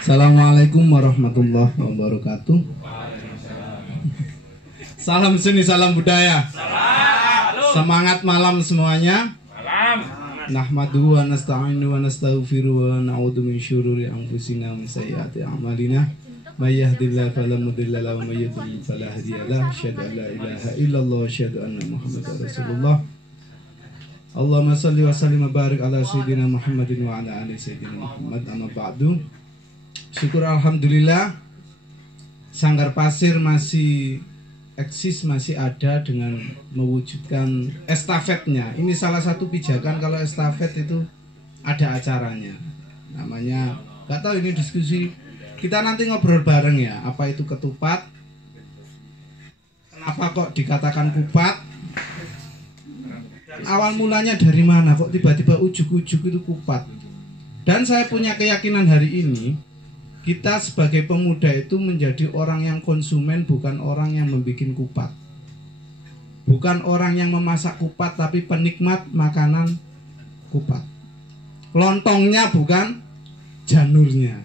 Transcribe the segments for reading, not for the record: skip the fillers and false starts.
Assalamualaikum warahmatullahi wabarakatuh. Salam seni, salam budaya. Semangat malam semuanya. Nahmaduhu wa nasta'inu wa nastaghfiru wa na'udzu min syururi anfusina wa min sayyiati a'malina. May yahdihillahu fala mudilla lahu wa may yudlil fala hadiya lahu. Asyhadu an la ilaha illallah wa asyhadu anna Muhammadar Rasulullah. Allahumma shalli wa sallim wa barik ala sayyidina Muhammadin wa ala ali sayyidina Muhammad. Amma ba'du. Syukur alhamdulillah Sanggar Pasir masih eksis, masih ada dengan mewujudkan estafetnya. Ini salah satu pijakan kalau estafet itu ada acaranya. Namanya, gak tahu ini diskusi. Kita nanti ngobrol bareng ya, apa itu ketupat? Kenapa kok dikatakan kupat? Awal mulanya dari mana kok tiba-tiba ujuk-ujuk itu kupat? Dan saya punya keyakinan hari ini kita sebagai pemuda itu menjadi orang yang konsumen, bukan orang yang membuat kupat. Bukan orang yang memasak kupat, tapi penikmat makanan kupat. Lontongnya bukan janurnya.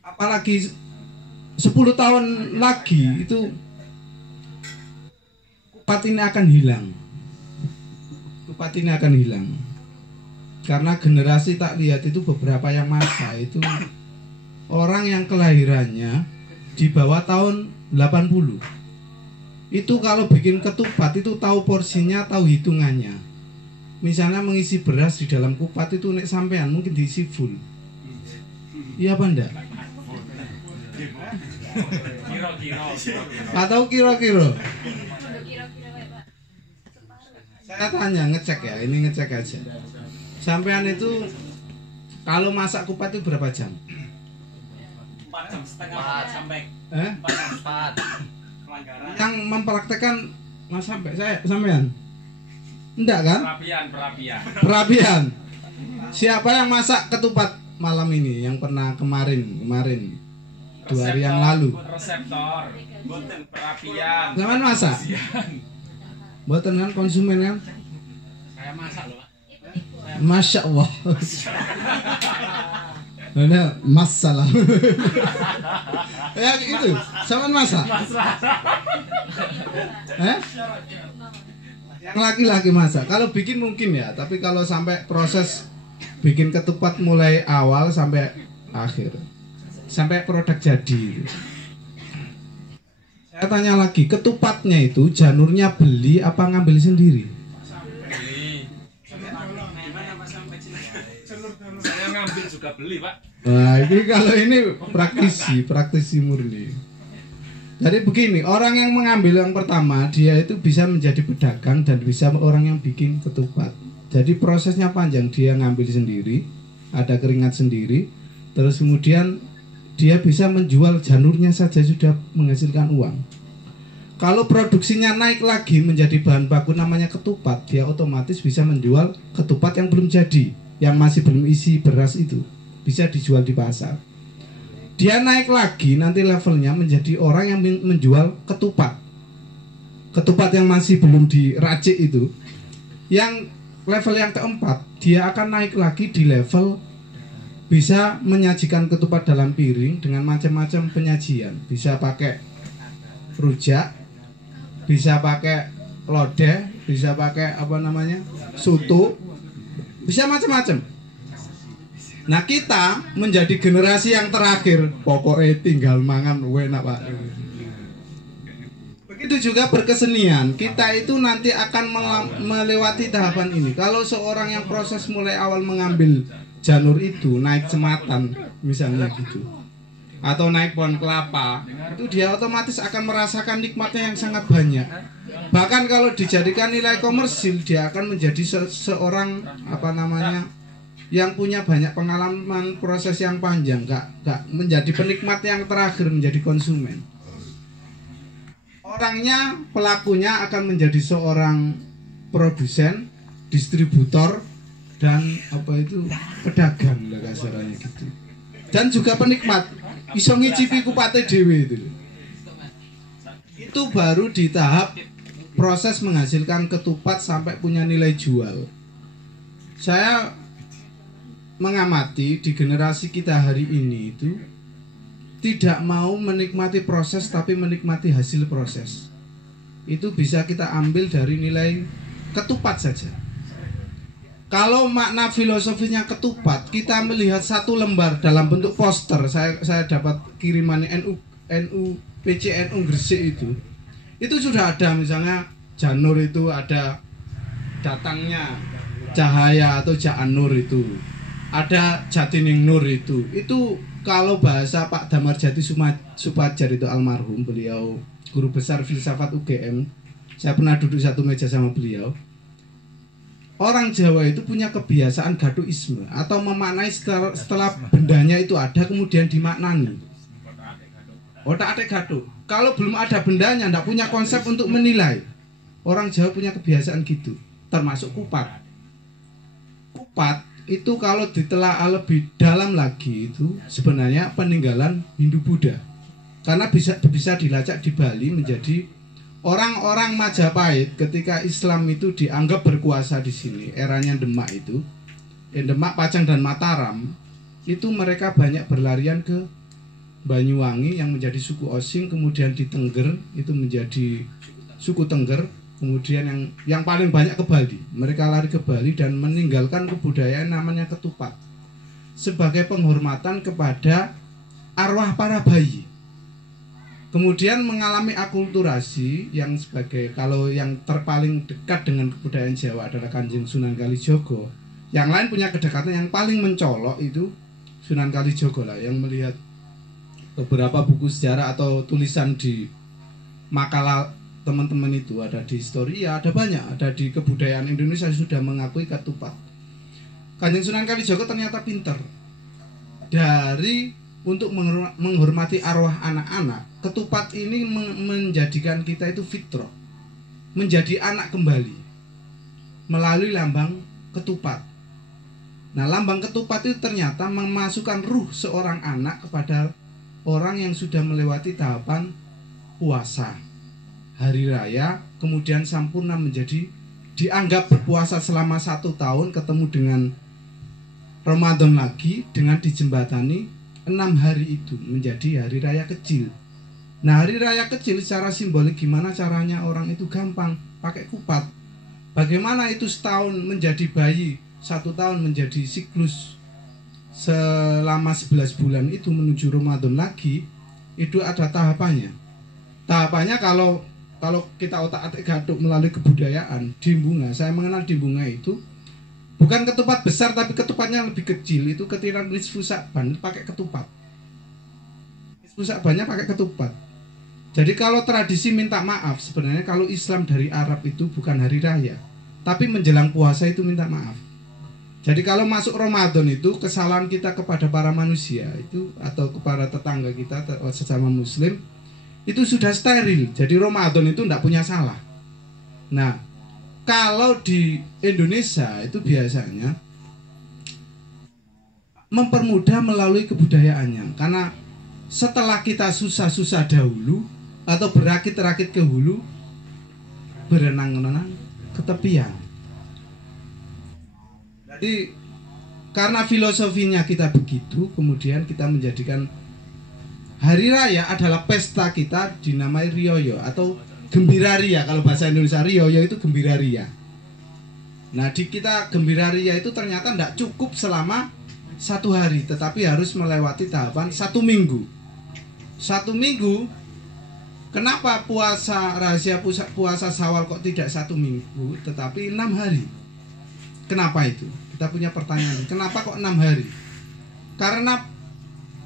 Apalagi 10 tahun lagi itu kupat ini akan hilang. Kupat ini akan hilang. Karena generasi tak lihat itu beberapa yang masa itu orang yang kelahirannya di bawah tahun 80. Itu kalau bikin ketupat itu tahu porsinya, tahu hitungannya. Misalnya mengisi beras di dalam kupat itu nek sampean mungkin diisi full. Iya apa enggak? Atau kira-kira? Saya tanya, ngecek ya, ini ngecek aja. Sampean itu kalau masak kupat itu berapa jam? 4 jam setengah sampai 4. Yang mempraktekkan Mas sampean? Enggak kan? Perapian. Siapa yang masak ketupat malam ini? Yang pernah kemarin 2 hari yang lalu. Reseptor, boten perapian. Sampean masak? Boten kan konsumen kan? Saya masak loh, Pak. Masya Allah. Ada masalah. Ya gitu. Sampean masak? Yang laki-laki masak. Kalau bikin mungkin ya, tapi kalau sampai proses bikin ketupat mulai awal sampai akhir, sampai produk jadi. Saya tanya lagi, ketupatnya itu janurnya beli apa ngambil sendiri? Saya ngambil juga beli, Pak. Nah, ini kalau ini praktisi murni. Jadi begini, orang yang mengambil yang pertama dia itu bisa menjadi pedagang dan bisa orang yang bikin ketupat. Jadi prosesnya panjang, dia ngambil sendiri, ada keringat sendiri, terus kemudian dia bisa menjual janurnya saja sudah menghasilkan uang. Kalau produksinya naik lagi menjadi bahan baku namanya ketupat, dia otomatis bisa menjual ketupat yang belum jadi, yang masih belum isi beras itu, bisa dijual di pasar. Dia naik lagi nanti levelnya menjadi orang yang menjual ketupat. Ketupat yang masih belum diracik itu. Yang level yang keempat, dia akan naik lagi di level bisa menyajikan ketupat dalam piring dengan macam-macam penyajian. Bisa pakai rujak, bisa pakai lodeh, bisa pakai soto, bisa macam-macam. Nah, kita menjadi generasi yang terakhir, pokoknya tinggal mangan enak Pak. Begitu juga berkesenian, kita itu nanti akan melewati tahapan ini. Kalau seorang yang proses mulai awal mengambil janur itu naik cematan misalnya gitu, atau naik pohon kelapa, itu dia otomatis akan merasakan nikmatnya yang sangat banyak. Bahkan kalau dijadikan nilai komersil, dia akan menjadi seorang yang punya banyak pengalaman proses yang panjang, gak menjadi penikmat yang terakhir, menjadi konsumen. Orangnya, pelakunya akan menjadi seorang produsen, distributor, dan pedagang lah kasarannya gitu. Dan juga penikmat, iso ngicipi kupate dhewe itu. Itu baru di tahap proses menghasilkan ketupat sampai punya nilai jual. Saya mengamati di generasi kita hari ini itu tidak mau menikmati proses tapi menikmati hasil proses. Itu bisa kita ambil dari nilai ketupat saja. Kalau makna filosofinya ketupat, kita melihat satu lembar dalam bentuk poster. Saya dapat kiriman NU PCNU Gresik itu sudah ada, misalnya Janur itu ada datangnya Cahaya atau Janur itu, ada Jatining Nur itu kalau bahasa Pak Damarjati Supadjar itu almarhum, beliau guru besar filsafat UGM. Saya pernah duduk satu meja sama beliau. Orang Jawa itu punya kebiasaan gaduisme atau memaknai setelah bendanya itu ada kemudian dimaknani. Otak-atik gaduk. Kalau belum ada bendanya, tidak punya konsep untuk menilai. Orang Jawa punya kebiasaan gitu, termasuk kupat. Kupat itu kalau ditelaah lebih dalam lagi itu sebenarnya peninggalan Hindu-Buddha. Karena bisa dilacak di Bali menjadi orang-orang Majapahit ketika Islam itu dianggap berkuasa di sini, eranya Demak itu, Demak, Pajang dan Mataram, itu mereka banyak berlarian ke Banyuwangi yang menjadi suku Osing, kemudian di Tengger itu menjadi suku Tengger, kemudian yang paling banyak ke Bali. Mereka lari ke Bali dan meninggalkan kebudayaan namanya ketupat sebagai penghormatan kepada arwah para bayi. Kemudian mengalami akulturasi yang sebagai, kalau yang terpaling dekat dengan kebudayaan Jawa adalah Kanjeng Sunan Kalijogo. Yang lain punya kedekatan, yang paling mencolok itu Sunan Kalijogo lah, yang melihat beberapa buku sejarah atau tulisan di makalah teman-teman itu, ada di Historia, ada banyak, ada di kebudayaan Indonesia sudah mengakui ketupat. Kanjeng Sunan Kalijogo ternyata pinter dari untuk menghormati arwah anak-anak. Ketupat ini menjadikan kita itu fitrah, menjadi anak kembali melalui lambang ketupat. Nah, lambang ketupat itu ternyata memasukkan ruh seorang anak kepada orang yang sudah melewati tahapan puasa, hari raya, kemudian sampurna menjadi dianggap berpuasa selama 1 tahun, ketemu dengan Ramadan lagi dengan dijembatani 6 hari itu menjadi hari raya kecil. Nah, hari raya kecil secara simbolik gimana caranya orang itu gampang pakai kupat. Bagaimana itu setahun menjadi bayi, 1 tahun menjadi siklus selama 11 bulan itu menuju Ramadan lagi, itu ada tahapannya. Tahapannya kalau kita otak-atik gaduk melalui kebudayaan, Dimbunga, saya mengenal Dimbunga itu bukan ketupat besar tapi ketupatnya lebih kecil, itu ketika nisfu Sa'ban pakai ketupat. Nisfu Sa'bannya pakai ketupat. Jadi kalau tradisi minta maaf, sebenarnya kalau Islam dari Arab itu bukan hari raya, tapi menjelang puasa itu minta maaf. Jadi kalau masuk Ramadan itu kesalahan kita kepada para manusia itu atau kepada tetangga kita sesama muslim itu sudah steril. Jadi Ramadan itu tidak punya salah. Nah, kalau di Indonesia itu biasanya mempermudah melalui kebudayaannya. Karena setelah kita susah-susah dahulu atau berakit-rakit ke hulu, berenang-renang ke tepian. Jadi karena filosofinya kita begitu, kemudian kita menjadikan hari raya adalah pesta kita dinamai Rioyo atau Gembira Ria. Kalau bahasa Indonesia Rioyo itu Gembira Ria. Nah, di kita Gembira Ria itu ternyata tidak cukup selama 1 hari, tetapi harus melewati tahapan 1 minggu. 1 minggu. Kenapa puasa rahasia puasa Syawal kok tidak 1 minggu, tetapi 6 hari? Kenapa itu? Kita punya pertanyaan. Kenapa kok 6 hari? Karena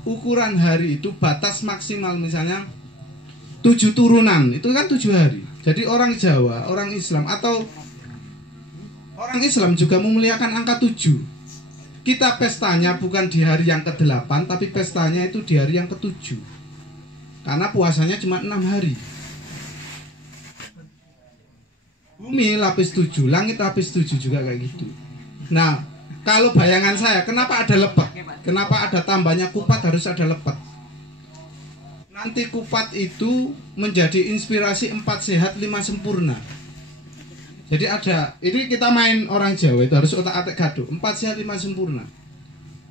ukuran hari itu batas maksimal, misalnya 7 turunan itu kan 7 hari. Jadi orang Jawa, orang Islam atau orang Islam juga memuliakan angka 7. Kita pestanya bukan di hari yang ke-8, tapi pestanya itu di hari yang ke-7. Karena puasanya cuma 6 hari. Bumi lapis 7, langit lapis 7 juga kayak gitu. Nah, kalau bayangan saya, kenapa ada lepat? Kenapa ada tambahnya kupat harus ada lepat? Nanti kupat itu menjadi inspirasi 4 sehat 5 sempurna. Jadi ada, ini kita main orang Jawa itu harus otak-atik gaduk, 4 sehat 5 sempurna.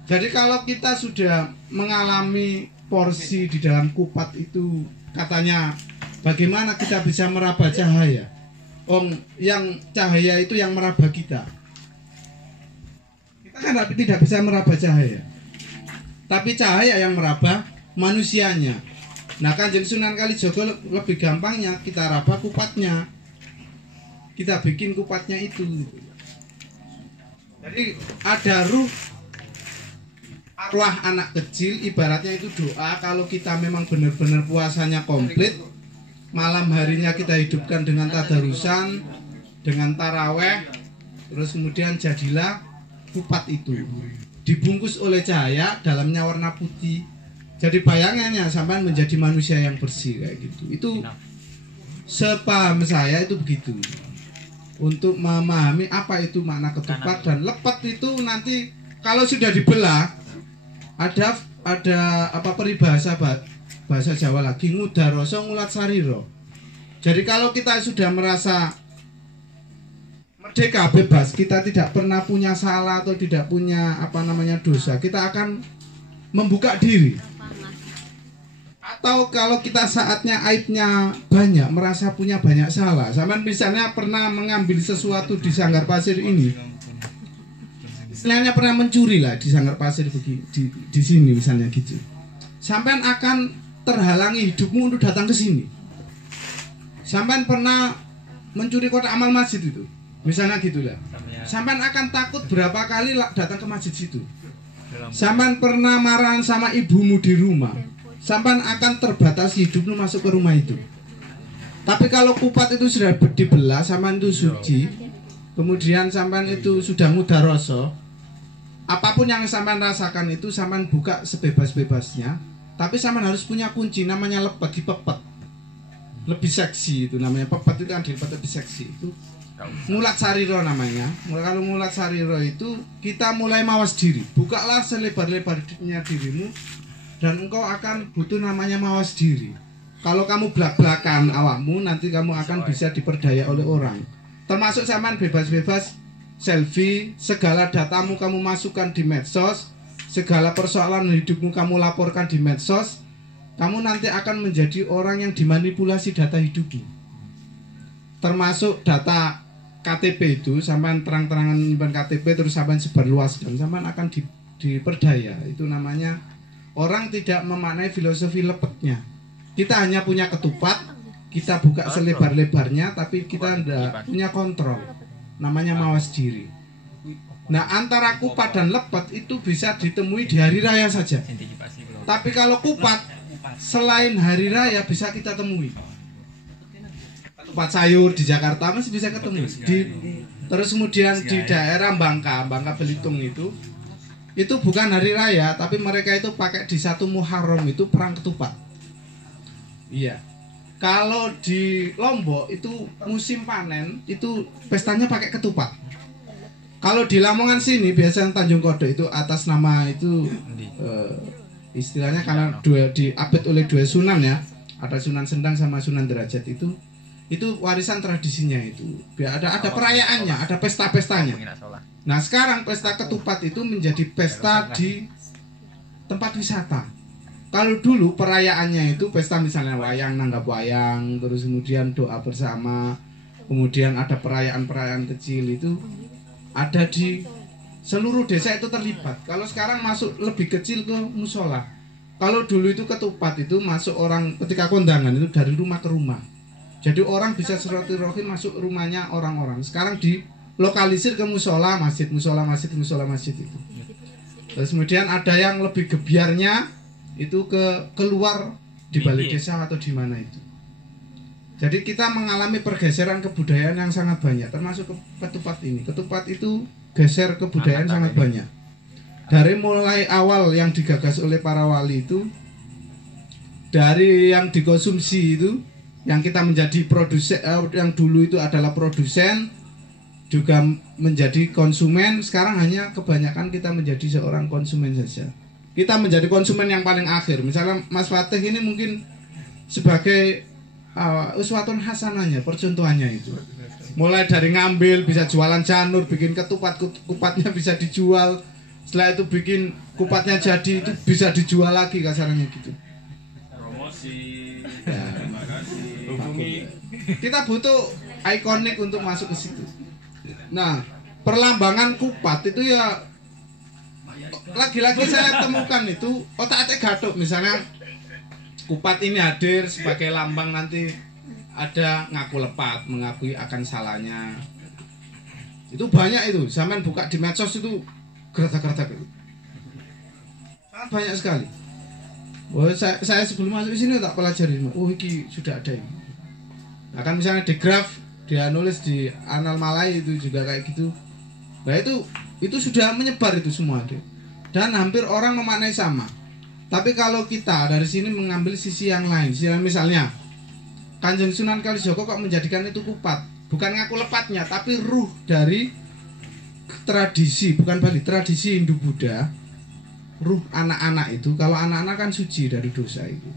Jadi kalau kita sudah mengalami porsi di dalam kupat itu, katanya bagaimana kita bisa meraba cahaya? Yang cahaya itu yang meraba kita. Kita kan tidak bisa meraba cahaya, tapi cahaya yang meraba manusianya. Nah, Kanjeng Sunan Kalijaga lebih gampangnya kita raba kupatnya, kita bikin kupatnya itu. Jadi ada ruh arwah anak kecil, ibaratnya itu doa. Kalau kita memang benar-benar puasanya komplit, malam harinya kita hidupkan dengan tadarusan, dengan taraweh, terus kemudian jadilah kupat itu dibungkus oleh cahaya, dalamnya warna putih. Jadi bayangannya sampai menjadi manusia yang bersih kayak gitu. Itu sepaham saya itu begitu. Untuk memahami apa itu makna ketupat dan lepet itu nanti kalau sudah dibelah ada apa peribahasa bahasa Jawa lagi, ngudaroso ngulat sariro. Jadi kalau kita sudah merasa merdeka bebas, kita tidak pernah punya salah atau tidak punya dosa, kita akan membuka diri. Atau kalau kita saatnya aibnya banyak, merasa punya banyak salah, sampai misalnya pernah mengambil sesuatu di Sanggar Pasir ini, istilahnya pernah mencuri lah di Sanggar Pasir di sini misalnya gitu, sampai akan terhalangi hidupmu untuk datang ke sini. Sampai pernah mencuri kotak amal masjid itu, misalnya gitulah. Sampai akan takut berapa kali datang ke masjid situ. Sampai pernah marah sama ibumu di rumah, sampai akan terbatasi hidupmu masuk ke rumah itu. Tapi kalau kupat itu sudah dibelah, sampai itu suci, kemudian sampai itu sudah mudaroso, apapun yang sampai rasakan itu sampai buka sebebas-bebasnya. Tapi sampai harus punya kunci, namanya lepet, dipepet. Lebih seksi itu namanya, pepet itu kan dipepet lebih seksi itu. Ngulat sariro namanya. Kalau ngulat sariro itu kita mulai mawas diri. Bukalah selebar-lebarnya dirimu, dan engkau akan butuh namanya mawas diri. Kalau kamu belak-belakan awakmu, nanti kamu akan bisa diperdaya oleh orang. Termasuk zaman bebas-bebas selfie, segala datamu kamu masukkan di medsos, segala persoalan hidupmu kamu laporkan di medsos, kamu nanti akan menjadi orang yang dimanipulasi data hidupmu. Termasuk data KTP itu, sampai terang-terangan menyimpan KTP terus sampai sebarluaskan, sampai akan diperdaya. Itu namanya orang tidak memaknai filosofi lepetnya. Kita hanya punya ketupat, kita buka selebar-lebarnya, tapi kita tidak punya kontrol. Namanya mawas diri. Nah, antara kupat dan lepet itu bisa ditemui di hari raya saja. Tapi kalau kupat, selain hari raya bisa kita temui. Ketupat sayur di Jakarta masih bisa ketemu. Terus kemudian di daerah Bangka Belitung itu bukan hari raya, tapi mereka itu pakai di 1 Muharram itu perang ketupat. Iya. Kalau di Lombok itu musim panen itu pestanya pakai ketupat. Kalau di Lamongan sini biasanya Tanjung Kodok itu atas nama itu istilahnya karena diapit oleh 2 sunan ya. Ada Sunan Sendang sama Sunan Derajat itu warisan tradisinya itu. Ada perayaannya, ada pesta-pestanya. Nah, sekarang pesta ketupat itu menjadi pesta di tempat wisata. Kalau dulu perayaannya itu pesta misalnya wayang, nanggap wayang, terus kemudian doa bersama, kemudian ada perayaan-perayaan kecil itu ada di seluruh desa itu terlibat. Kalau sekarang masuk lebih kecil ke musola. Kalau dulu itu ketupat itu masuk orang ketika kondangan itu dari rumah ke rumah. Jadi orang bisa silaturahim masuk rumahnya orang-orang. Sekarang dilokalisir ke musola masjid itu. Terus kemudian ada yang lebih gebiarnya itu keluar di balik desa atau di mana itu. Jadi kita mengalami pergeseran kebudayaan yang sangat banyak, termasuk ketupat ini. Ketupat itu geser kebudayaan sangat banyak. Dari mulai awal yang digagas oleh para wali itu, dari yang dikonsumsi itu, yang kita menjadi produsen, yang dulu itu adalah produsen, juga menjadi konsumen. Sekarang hanya kebanyakan kita menjadi seorang konsumen saja. Kita menjadi konsumen yang paling akhir. Misalnya Mas Fatih ini mungkin sebagai uswatun hasanahnya, percontohannya itu. Mulai dari ngambil bisa jualan janur, bikin ketupat, kupatnya bisa dijual. Setelah itu bikin kupatnya jadi, itu bisa dijual lagi kasarnya gitu. Promosi. Ya. Terima kasih. Hubungi. Kita butuh ikonik untuk masuk ke situ. Nah, perlambangan kupat itu ya lagi-lagi saya temukan itu otak-atik Gathuk. Misalnya kupat ini hadir sebagai lambang, nanti ada ngaku lepat, mengakui akan salahnya. Itu banyak itu, sampean buka di medsos itu gertak-gertak itu. Sangat banyak sekali. Oh, saya sebelum masuk sini tak pelajari. Oh, ini sudah ada ini. Nah, kan misalnya di graf dia nulis di Anal Malai itu juga kayak gitu. Nah, itu sudah menyebar itu semua deh. Dan hampir orang memaknai sama. Tapi kalau kita dari sini mengambil sisi yang lain, misalnya Kanjeng Sunan Kalijogo kok menjadikan itu kupat, bukan ngaku lepatnya, tapi ruh dari tradisi, bukan Bali, tradisi Hindu Buddha, ruh anak-anak itu, kalau anak-anak kan suci dari dosa itu.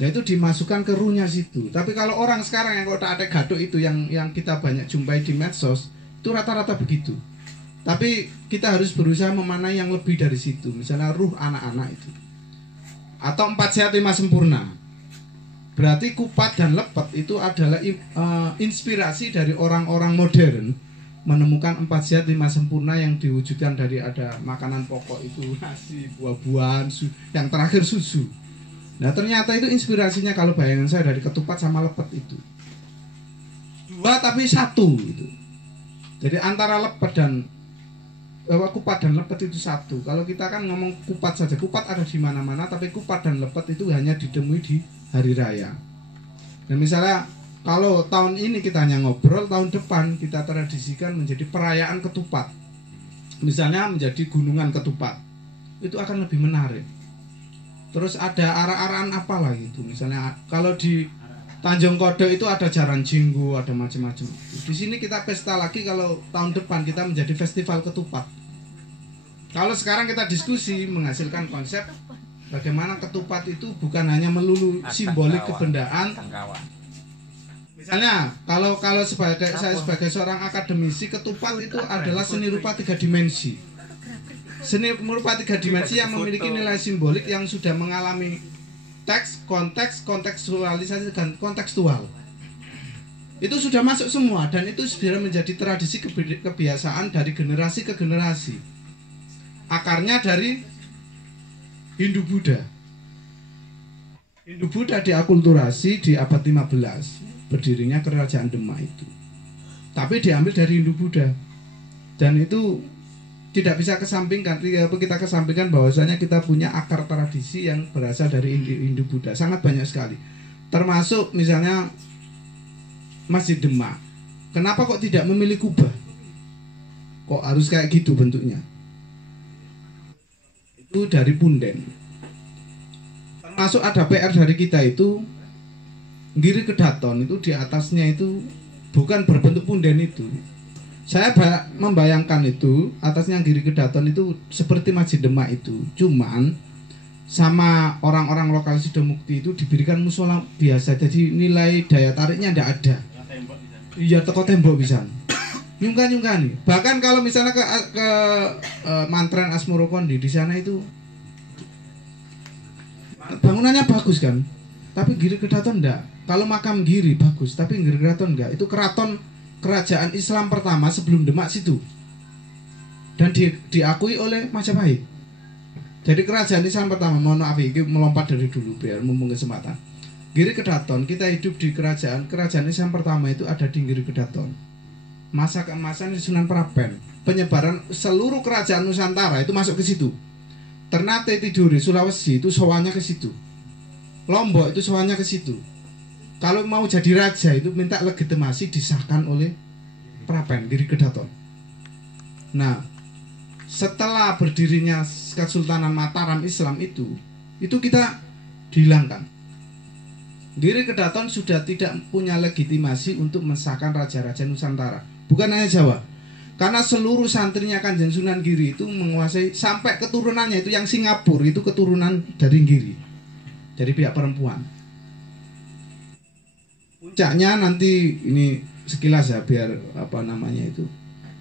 Nah itu dimasukkan ke ruhnya situ. Tapi kalau orang sekarang yang otak-atik Gathuk itu yang kita banyak jumpai di medsos, itu rata-rata begitu. Tapi kita harus berusaha memanai yang lebih dari situ. Misalnya ruh anak-anak itu. Atau 4 sehat 5 sempurna. Berarti kupat dan lepet itu adalah inspirasi dari orang-orang modern menemukan 4 sehat 5 sempurna yang diwujudkan dari ada makanan pokok itu nasi, buah-buahan, yang terakhir susu. Nah ternyata itu inspirasinya kalau bayangan saya dari ketupat sama lepet itu 2 tapi 1 gitu. Jadi antara lepet dan kupat dan lepet itu 1. Kalau kita kan ngomong kupat saja, kupat ada di mana-mana, tapi kupat dan lepet itu hanya ditemui di hari raya. Dan misalnya kalau tahun ini kita hanya ngobrol, tahun depan kita tradisikan menjadi perayaan ketupat. Misalnya menjadi gunungan ketupat. Itu akan lebih menarik. Terus ada arah-arahan apa lah gitu. Misalnya kalau di Tanjung Kodok itu ada jaran jinggo, ada macam-macam. Di sini kita pesta lagi kalau tahun depan kita menjadi festival ketupat. Kalau sekarang kita diskusi menghasilkan konsep bagaimana ketupat itu bukan hanya melulu simbolik kebendaan. Misalnya kalau saya sebagai seorang akademisi, ketupat itu adalah seni rupa 3 dimensi. Seni rupa 3 dimensi yang memiliki nilai simbolik yang sudah mengalami teks, konteks, kontekstualisasi dan kontekstual. Itu sudah masuk semua dan itu sudah menjadi tradisi kebiasaan dari generasi ke generasi. Akarnya dari Hindu Buddha. Hindu Buddha diakulturasi di abad 15, berdirinya kerajaan Demak itu. Tapi diambil dari Hindu Buddha. Dan itu tidak bisa kesampingkan, kita kesampingkan bahwasanya kita punya akar tradisi yang berasal dari Hindu Buddha sangat banyak sekali. Termasuk misalnya Masjid Demak. Kenapa kok tidak memilih kubah? Kok harus kayak gitu bentuknya? Itu dari punden. Termasuk ada PR dari kita itu Giri Kedaton itu di atasnya itu bukan berbentuk punden itu. Saya membayangkan itu atasnya Giri Kedaton itu seperti Masjid Demak itu. Cuman sama orang-orang lokal Sidomukti itu diberikan musola biasa. Jadi nilai daya tariknya tidak ada. Iya, teko tembok bisa. Nyungkan-nyungkan. Bahkan kalau misalnya ke Mantren Asmoro Kondi di sana itu bangunannya bagus kan. Tapi Giri Kedaton enggak. Kalau makam Giri bagus, tapi Giri Kedaton enggak. Itu kerajaan Islam pertama sebelum Demak situ. Dan diakui oleh Majapahit. Jadi kerajaan Islam pertama, mohon maaf ini melompat dari dulu biar mumpung kesempatan. Giri Kedaton, kita hidup di kerajaan Islam pertama itu ada di Giri Kedaton. Masa keemasan di Sunan Praben, penyebaran seluruh kerajaan Nusantara itu masuk ke situ. Ternate Tidore Sulawesi itu sowannya ke situ. Lombok itu sowannya ke situ. Kalau mau jadi raja itu minta legitimasi disahkan oleh Praben Giri Kedaton. Nah, setelah berdirinya Kesultanan Mataram Islam itu kita dihilangkan. Giri Kedaton sudah tidak punya legitimasi untuk mensahkan raja-raja Nusantara. Bukan hanya Jawa. Karena seluruh santrinya Kanjeng Sunan Giri itu menguasai sampai keturunannya itu yang Singapura itu keturunan dari Giri. Dari pihak perempuan. Puncaknya nanti ini sekilas ya biar apa namanya itu.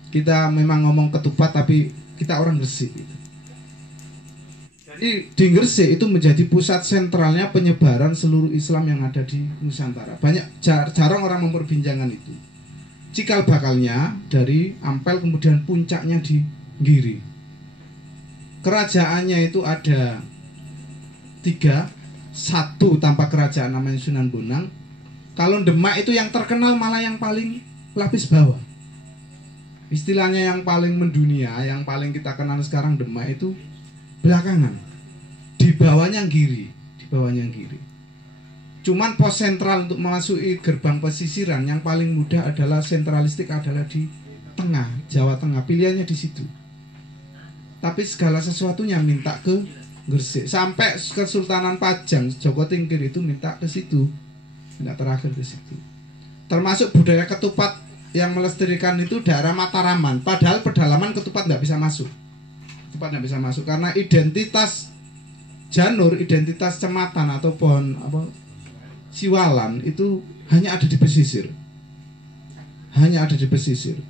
Kita memang ngomong ketupat tapi kita orang Gresik gitu. di Gresik itu menjadi pusat sentralnya penyebaran seluruh Islam yang ada di Nusantara. Banyak jarang orang memperbincangkan itu. Cikal bakalnya dari Ampel, kemudian puncaknya di Giri. Kerajaannya itu ada 3. 1 tanpa kerajaan namanya Sunan Bonang. Kalau Demak itu yang terkenal malah yang paling lapis bawah. Istilahnya yang paling mendunia, yang paling kita kenal sekarang Demak itu belakangan. Di bawahnya Giri, di bawahnya Giri. Cuman pos sentral untuk memasuki gerbang pesisiran yang paling mudah adalah sentralistik adalah di tengah, Jawa Tengah. Pilihannya di situ. Tapi segala sesuatunya minta ke Gresik. Sampai Kesultanan Pajang, Joko Tingkir itu minta ke situ. Minta terakhir ke situ. Termasuk budaya ketupat yang melestarikan itu daerah Mataraman. Padahal pedalaman ketupat nggak bisa masuk. Ketupat nggak bisa masuk karena identitas janur, identitas cematan atau pohon siwalan itu hanya ada di pesisir. Hanya ada di pesisir.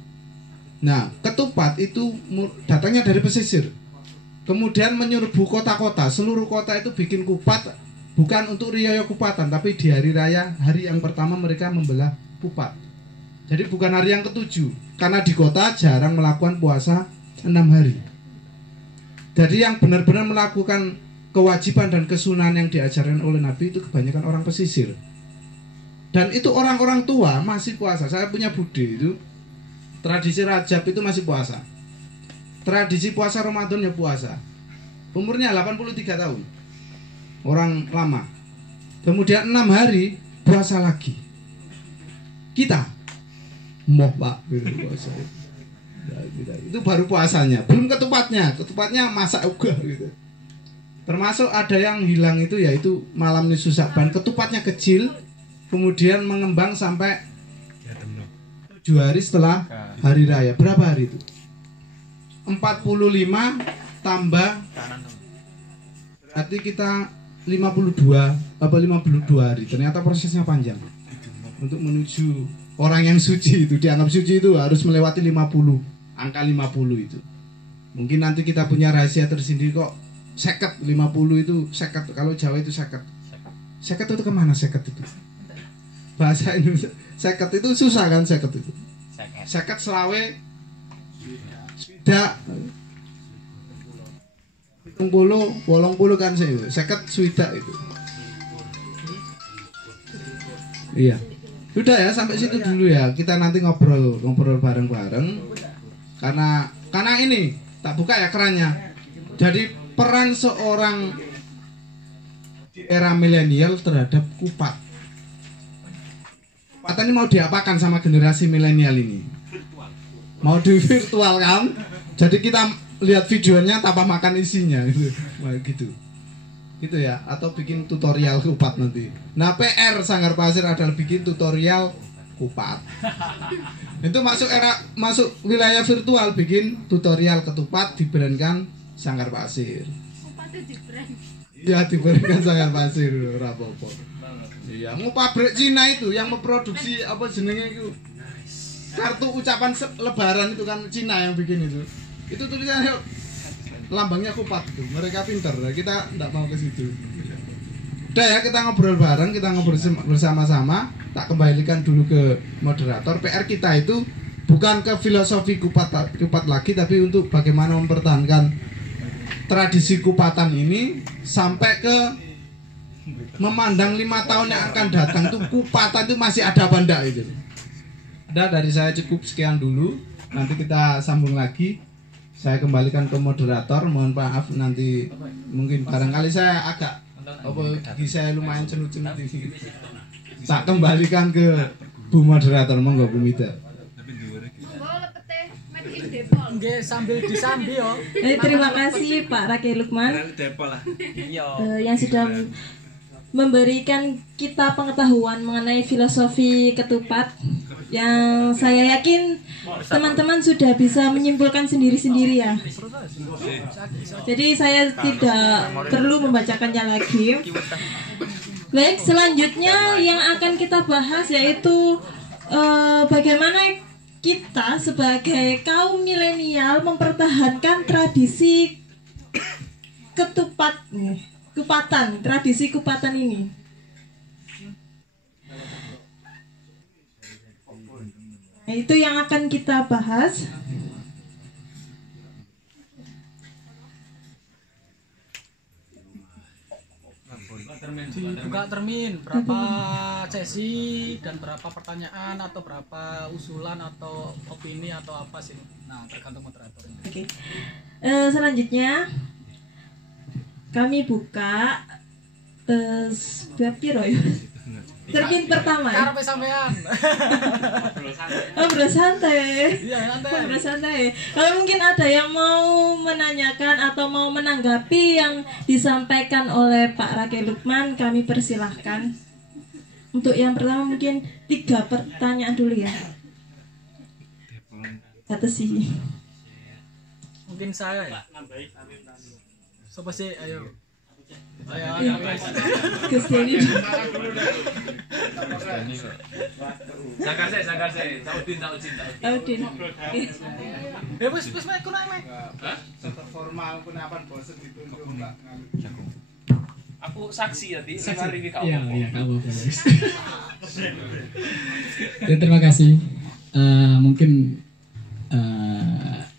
Nah, ketupat itu datangnya dari pesisir. Kemudian menyerbu kota-kota. Seluruh kota itu bikin kupat, bukan untuk riaya kupatan, tapi di hari raya, hari yang pertama mereka membelah kupat. Jadi bukan hari yang ke-7, karena di kota jarang melakukan puasa 6 hari. Jadi yang benar-benar melakukan kewajiban dan kesunahan yang diajarkan oleh Nabi itu kebanyakan orang pesisir. Dan itu orang-orang tua masih puasa. Saya punya bude itu, tradisi Rajab itu masih puasa. Tradisi puasa Ramadan ya puasa. Umurnya 83 tahun. Orang lama. Kemudian 6 hari puasa lagi. Kita moh Pak puasa. Itu baru puasanya, belum ketupatnya. Ketupatnya masak juga gitu. Termasuk ada yang hilang itu yaitu malam Nisfu Sa'ban. Ketupatnya kecil, kemudian mengembang sampai 7 hari setelah hari raya. Berapa hari itu? 45 tambah berarti kita 52 hari. Ternyata prosesnya panjang. Untuk menuju orang yang suci itu, dianggap suci itu harus melewati 50. Angka 50 itu. Mungkin nanti kita punya rahasia tersendiri kok. 50 itu 50. Kalau Jawa itu 50. 50 itu kemana 50 itu? Bahasa Indonesia 50 itu susah kan 50 itu. 50 selawe tidak 80 kan saya itu. 50 swidak itu. Iya. Sudah ya, sampai situ dulu ya. Kita nanti ngobrol bareng-bareng. Karena ini tak buka ya kerannya. Jadi peran seorang di era milenial terhadap kupat. Kupat ini mau diapakan sama generasi milenial ini? Mau di virtual kan? Jadi kita lihat videonya tanpa makan isinya gitu. Gitu ya, atau bikin tutorial kupat nanti. Nah, PR Sanggar Pasir adalah bikin tutorial kupat. Itu masuk wilayah virtual, bikin tutorial ketupat dibrandkan Sanggar Pasir. Kupatnya dibrand. Ya dibrandkan Sanggar Pasir, ora apa-apa. Iya, mau pabrik Cina itu yang memproduksi apa jenenge itu. Kartu ucapan lebaran itu kan Cina yang bikin itu. Itu tulisannya lambangnya kupat itu. Mereka pintar, kita enggak mau ke situ. Udah ya, kita ngobrol bareng, kita ngobrol bersama-sama. Tak kembalikan dulu ke moderator. PR kita itu bukan ke filosofi kupat lagi, tapi untuk bagaimana mempertahankan tradisi kupatan ini sampai ke memandang 5 tahun yang akan datang tuh kupatan itu masih ada apa enggak itu. Udah, dari saya cukup sekian dulu. Nanti kita sambung lagi. Saya kembalikan ke moderator. Mohon maaf nanti mungkin barangkali saya agak gigi saya lumayan cenut-cenut di sini. Tak kembalikan ke Bu moderator, monggo Bu Mida. Sambil disambi yo. Terima kasih Pak Raki Lukman yang sudah memberikan kita pengetahuan mengenai filosofi ketupat yang saya yakin teman-teman sudah bisa menyimpulkan sendiri-sendiri ya. Jadi saya tidak perlu membacakannya lagi. Baik, selanjutnya yang akan kita bahas yaitu bagaimana kita sebagai kaum milenial mempertahankan tradisi kupatan, tradisi kupatan ini. Nah, itu yang akan kita bahas. Dibuka termin berapa sesi dan berapa pertanyaan atau berapa usulan atau opini atau apa sih? Nah, tergantung moderator. Oke. Selanjutnya kami buka bab piro ya? Termin pertama ya? Karepe sampean. Ngobrol santai. Iya, santai. Ngobrol santai. Kalau mungkin ada yang mau menanyakan atau mau menanggapi yang disampaikan oleh Pak Rake Lukman, kami persilahkan. Untuk yang pertama mungkin 3 pertanyaan dulu ya. Satu sih. Mungkin saya ya. Siapa sih? Ayo. Ayo. Gus Deni. Sangkar saya. Taudin. Audin. Wis mek kono mek. Setor formal penapan bosen itu Mbak. Aku saksi ya, di hari ini kau. Iya, kamu. Ya, terima kasih. Mungkin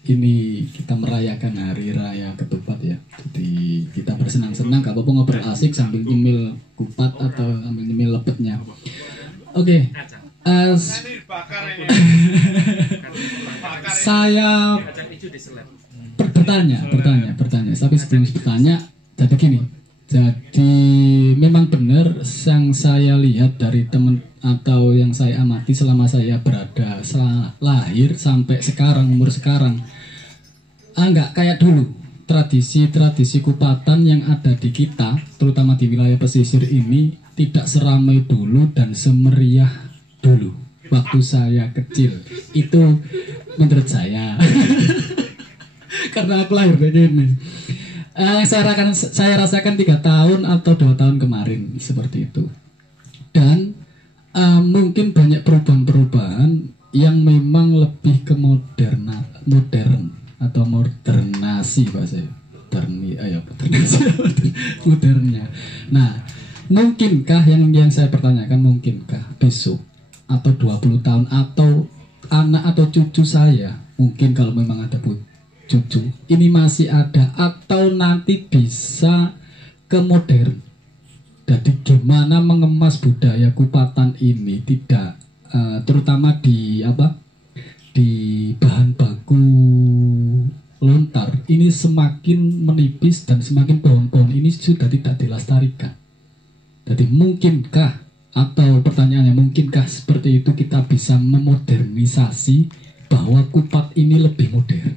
ini kita merayakan hari raya ketupat ya. Jadi kita bersenang-senang, gak apa-apa ngobrol asik sambil nyemil kupat atau sambil nyemil lepetnya. Oke. Saya bertanya. Tapi sebelum bertanya, jadi gini. Jadi memang benar yang saya lihat dari teman atau yang saya amati selama saya berada lahir sampai sekarang, umur sekarang, nggak kayak dulu. Tradisi kupatan yang ada di kita, terutama di wilayah pesisir ini, tidak seramai dulu dan semeriah dulu waktu saya kecil. Itu menurut saya. Karena aku lahir kayak gini. Saya rasakan 3 tahun atau 2 tahun kemarin seperti itu. Dan mungkin banyak perubahan-perubahan yang memang lebih ke modern atau modernasi bahasa modernnya. Nah, mungkinkah yang saya pertanyakan, mungkinkah besok atau 20 tahun atau anak atau cucu saya, mungkin kalau memang ada cucu ini masih ada atau nanti bisa ke modern. Jadi gimana mengemas budaya kupatan ini tidak terutama di bahan baku lontar ini semakin menipis dan semakin pohon-pohon ini sudah tidak dilestarikan. Jadi mungkinkah atau pertanyaannya mungkinkah seperti itu kita bisa memodernisasi bahwa kupat ini lebih modern.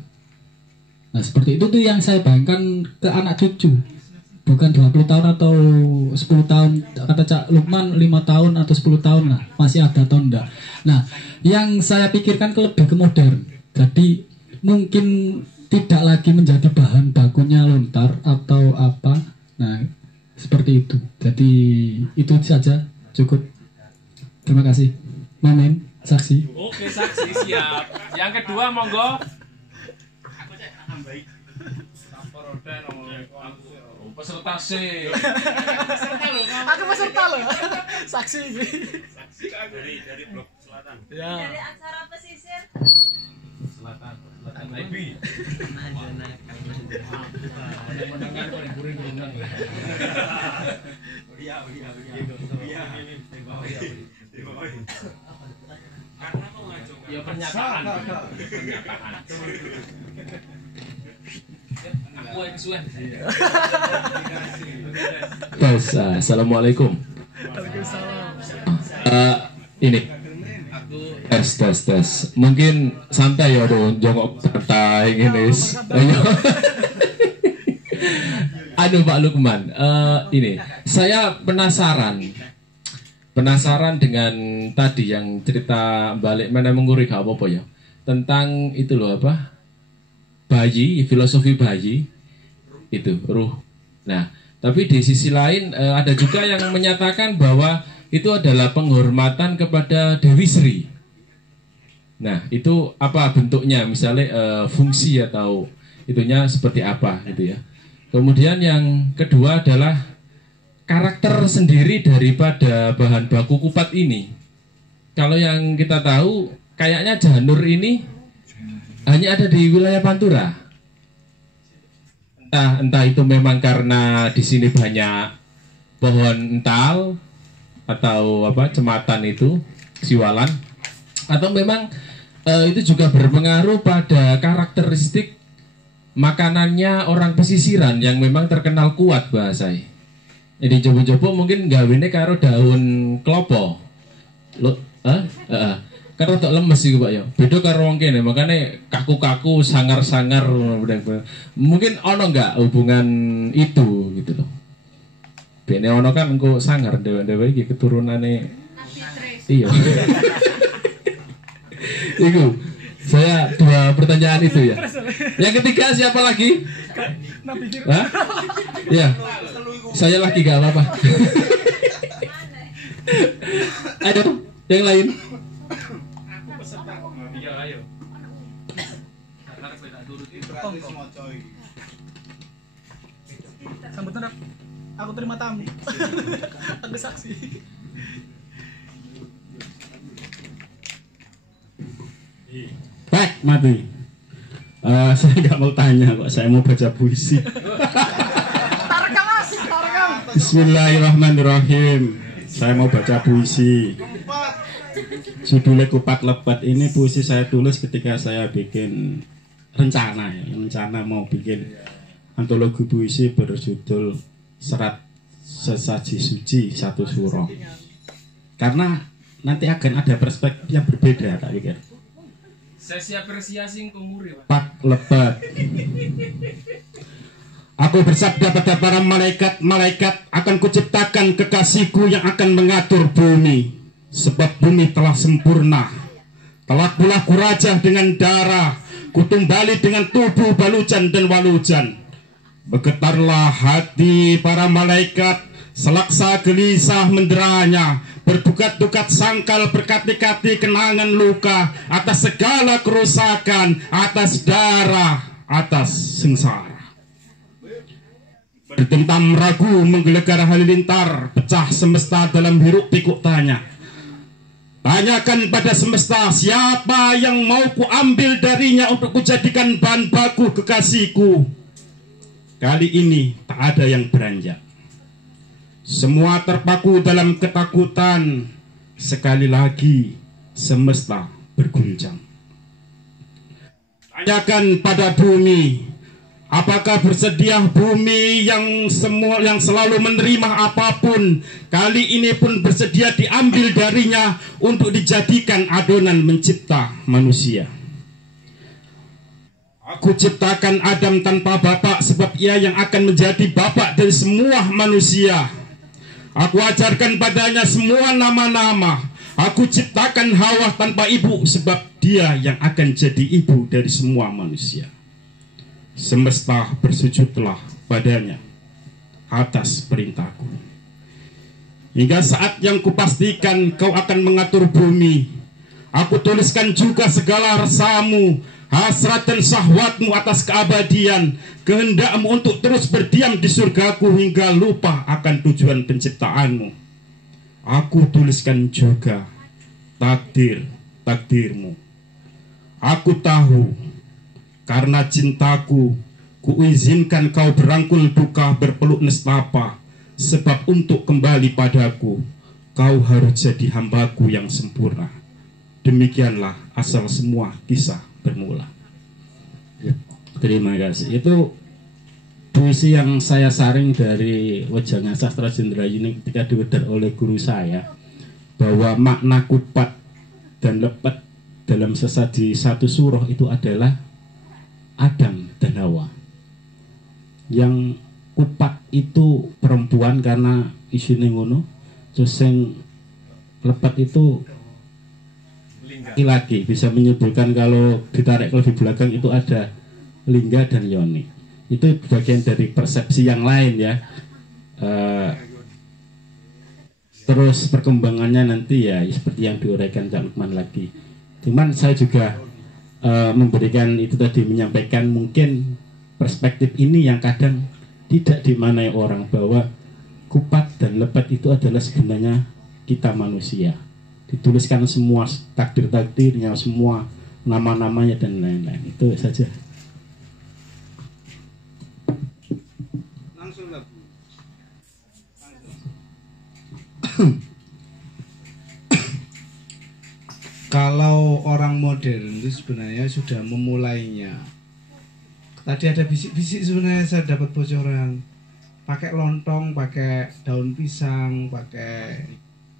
Nah seperti itu tuh yang saya bayangkan ke anak cucu. Bukan 20 tahun atau 10 tahun. Kata Cak Lukman 5 tahun atau 10 tahun lah. Masih ada atau enggak. Nah yang saya pikirkan lebih ke modern. Jadi mungkin tidak lagi menjadi bahan bakunya lontar atau apa. Nah seperti itu. Jadi itu saja cukup. Terima kasih. Mamen, saksi. Oke, saksi siap. Yang kedua monggo. Peserta C. Aku peserta loh. Saksi. Saksi dari blok selatan. Ya. Dari acara pesisir. Selatan IB. Ya pernyataan. Aku yang suwen. Tes, assalamualaikum. Ini tes. Mungkin santai ya dong, jongkok santai gini. Aduh Pak Lukman, ini saya penasaran dengan tadi yang cerita balik mana mengurik apa ya tentang itu loh apa bayi, filosofi bayi itu ruh. Nah, tapi di sisi lain ada juga yang menyatakan bahwa itu adalah penghormatan kepada Dewi Sri. Nah, itu apa bentuknya? Misalnya fungsi atau itunya seperti apa gitu ya. Kemudian yang kedua adalah karakter sendiri daripada bahan baku kupat ini. Kalau yang kita tahu, kayaknya janur ini hanya ada di wilayah Pantura. Entah itu memang karena di sini banyak pohon ental atau cematan itu, siwalan, atau memang itu juga berpengaruh pada karakteristik makanannya orang pesisiran yang memang terkenal kuat bahasanya. Jadi coba-coba mungkin gawene karo daun klopo. Kan rotok lemes sih Pak ya. Beda karo wong kene, makanya kaku-kaku, sangar-sangar. Mungkin ono enggak hubungan itu gitu loh. Bene ono kan engko sangar dewe-dewe iki keturunane. Iya. Iku saya 2 pertanyaan itu ya. Yang ketiga siapa lagi? Hah? Ya. Saya lagi gak apa-apa. Ayo, yang lain. Sambutan aku terima tamu. Aku saksi. Pak, mati. Saya nggak mau tanya kok, saya mau baca puisi. Bismillahirrahmanirrahim. Saya mau baca puisi. Judulnya Kupat Lebat. Ini puisi saya tulis ketika saya bikin rencana mau bikin antologi puisi berjudul Serat Sesaji Suci Satu Suro. Karena nanti akan ada perspektif yang berbeda, tak pikir. Sesi apresiasi kumuri, Pak. Kupat Lebat. Aku bersabda pada para malaikat akan kuciptakan kekasihku yang akan mengatur bumi. Sebab bumi telah sempurna. Telah pula kurajah dengan darah, kutumbali dengan tubuh balujan dan walujan. Bergetarlah hati para malaikat, selaksa gelisah menderanya, berdukat-dukat sangkal berkati-kati kenangan luka, atas segala kerusakan, atas darah, atas sengsara. Berdentam ragu menggelegar halilintar, pecah semesta dalam hiruk pikuk tanya. Tanyakan pada semesta, siapa yang mau ku ambil darinya untuk kujadikan bahan baku kekasihku. Kali ini tak ada yang beranjak. Semua terpaku dalam ketakutan. Sekali lagi semesta berguncang. Tanyakan pada bumi, apakah bersedia bumi yang selalu menerima apapun, kali ini pun bersedia diambil darinya untuk dijadikan adonan mencipta manusia. Aku ciptakan Adam tanpa bapak, sebab ia yang akan menjadi bapak dari semua manusia. Aku ajarkan padanya semua nama-nama. Aku ciptakan Hawa tanpa ibu, sebab dia yang akan jadi ibu dari semua manusia. Semesta bersujudlah padanya atas perintahku. Hingga saat yang kupastikan kau akan mengatur bumi, aku tuliskan juga segala rasamu, hasrat dan syahwatmu atas keabadian, kehendakmu untuk terus berdiam di surgaku hingga lupa akan tujuan penciptaanmu. Aku tuliskan juga takdirmu. Aku tahu, karena cintaku, kuizinkan kau berangkul duka berpeluk nestapa, sebab untuk kembali padaku, kau harus jadi hambaku yang sempurna. Demikianlah asal semua kisah bermula. Terima kasih. Itu puisi yang saya saring dari Wejangnya Sastra Jendela ini ketika diwedar oleh guru saya, bahwa makna kupat dan lepat dalam sesaji satu surah itu adalah Adam dan Hawa. Yang kupat itu perempuan karena isine ngono, terus yang lepat itu laki-laki, bisa menyimpulkan kalau ditarik ke lebih belakang itu ada lingga dan yoni. Itu bagian dari persepsi yang lain ya. Terus perkembangannya nanti ya seperti yang diuraikan Cak Lukman lagi. Cuman saya juga memberikan itu tadi, menyampaikan mungkin perspektif ini yang kadang tidak dimanai orang bahwa kupat dan lebat itu adalah sebenarnya kita manusia. Dituliskan semua takdir-takdirnya, semua nama-namanya dan lain-lain. Itu saja. Langsung lah, Bu. Kalau orang modern itu sebenarnya sudah memulainya. Tadi ada bisik-bisik sebenarnya saya dapat bocoran. Pakai lontong, pakai daun pisang, pakai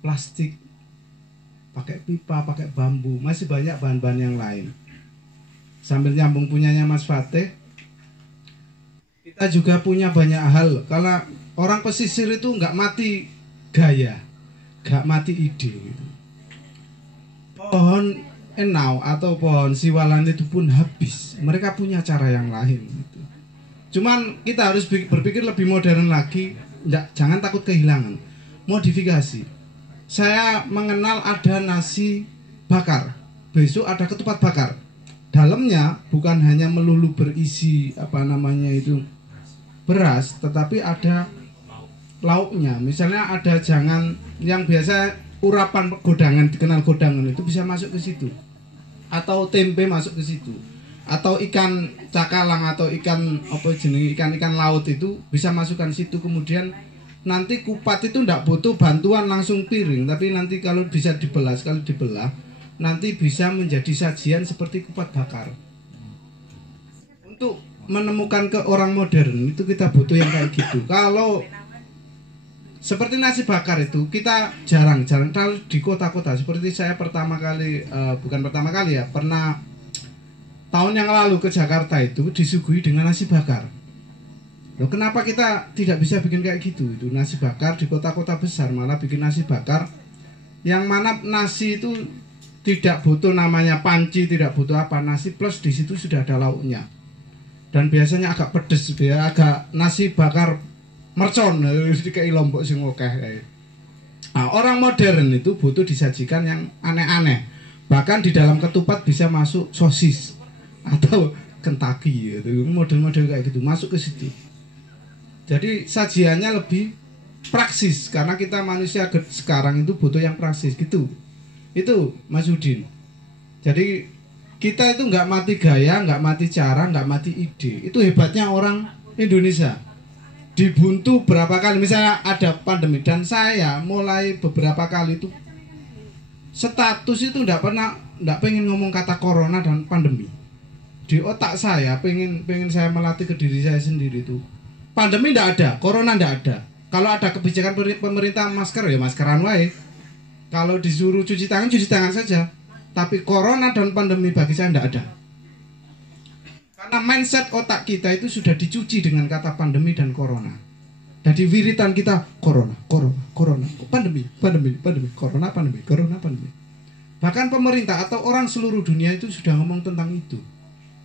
plastik, pakai pipa, pakai bambu, masih banyak bahan-bahan yang lain. Sambil nyambung punyanya Mas Fatih, kita juga punya banyak hal. Karena orang pesisir itu nggak mati gaya, nggak mati ide. Pohon enau atau pohon siwalan itu pun habis. Mereka punya cara yang lain. Gitu. Cuman kita harus berpikir lebih modern lagi. Jangan takut kehilangan. Modifikasi. Saya mengenal ada nasi bakar. Besok ada ketupat bakar. Dalamnya bukan hanya melulu berisi beras, tetapi ada lauknya. Misalnya ada jangan yang biasa urapan godangan, dikenal godangan itu bisa masuk ke situ, atau tempe masuk ke situ, atau ikan cakalang atau ikan ikan laut itu bisa masukkan situ. Kemudian nanti kupat itu tidak butuh bantuan langsung piring, tapi nanti kalau bisa dibelah, sekali dibelah nanti bisa menjadi sajian seperti kupat bakar. Untuk menemukan ke orang modern itu kita butuh yang kayak gitu. Kalau seperti nasi bakar itu kita jarang kalau di kota-kota. Seperti saya pernah tahun yang lalu ke Jakarta itu disuguhi dengan nasi bakar. Loh, kenapa kita tidak bisa bikin kayak gitu? Itu nasi bakar di kota-kota besar malah bikin nasi bakar yang mana nasi itu tidak butuh namanya panci, tidak butuh apa, nasi plus di situ sudah ada lauknya. Dan biasanya agak pedes, agak nasi bakar mercon dikai lombok sing akeh. Nah, orang modern itu butuh disajikan yang aneh-aneh. Bahkan di dalam ketupat bisa masuk sosis atau Kentucky gitu. Model-model kayak gitu masuk ke situ. Jadi sajiannya lebih praksis karena kita manusia sekarang itu butuh yang praksis gitu. Itu Mas Udin. Jadi kita itu nggak mati gaya, nggak mati cara, nggak mati ide. Itu hebatnya orang Indonesia. Dibuntu berapa kali, misalnya ada pandemi dan saya mulai beberapa kali itu status itu nggak pengen ngomong kata corona dan pandemi. Di otak saya pengen saya melatih ke diri saya sendiri itu pandemi nggak ada, corona nggak ada. Kalau ada kebijakan pemerintah masker ya maskeran wae. Kalau disuruh cuci tangan saja. Tapi corona dan pandemi bagi saya nggak ada. Karena mindset otak kita itu sudah dicuci dengan kata pandemi dan corona. Jadi wiritan kita corona, pandemi, corona, pandemi. Bahkan pemerintah atau orang seluruh dunia itu sudah ngomong tentang itu.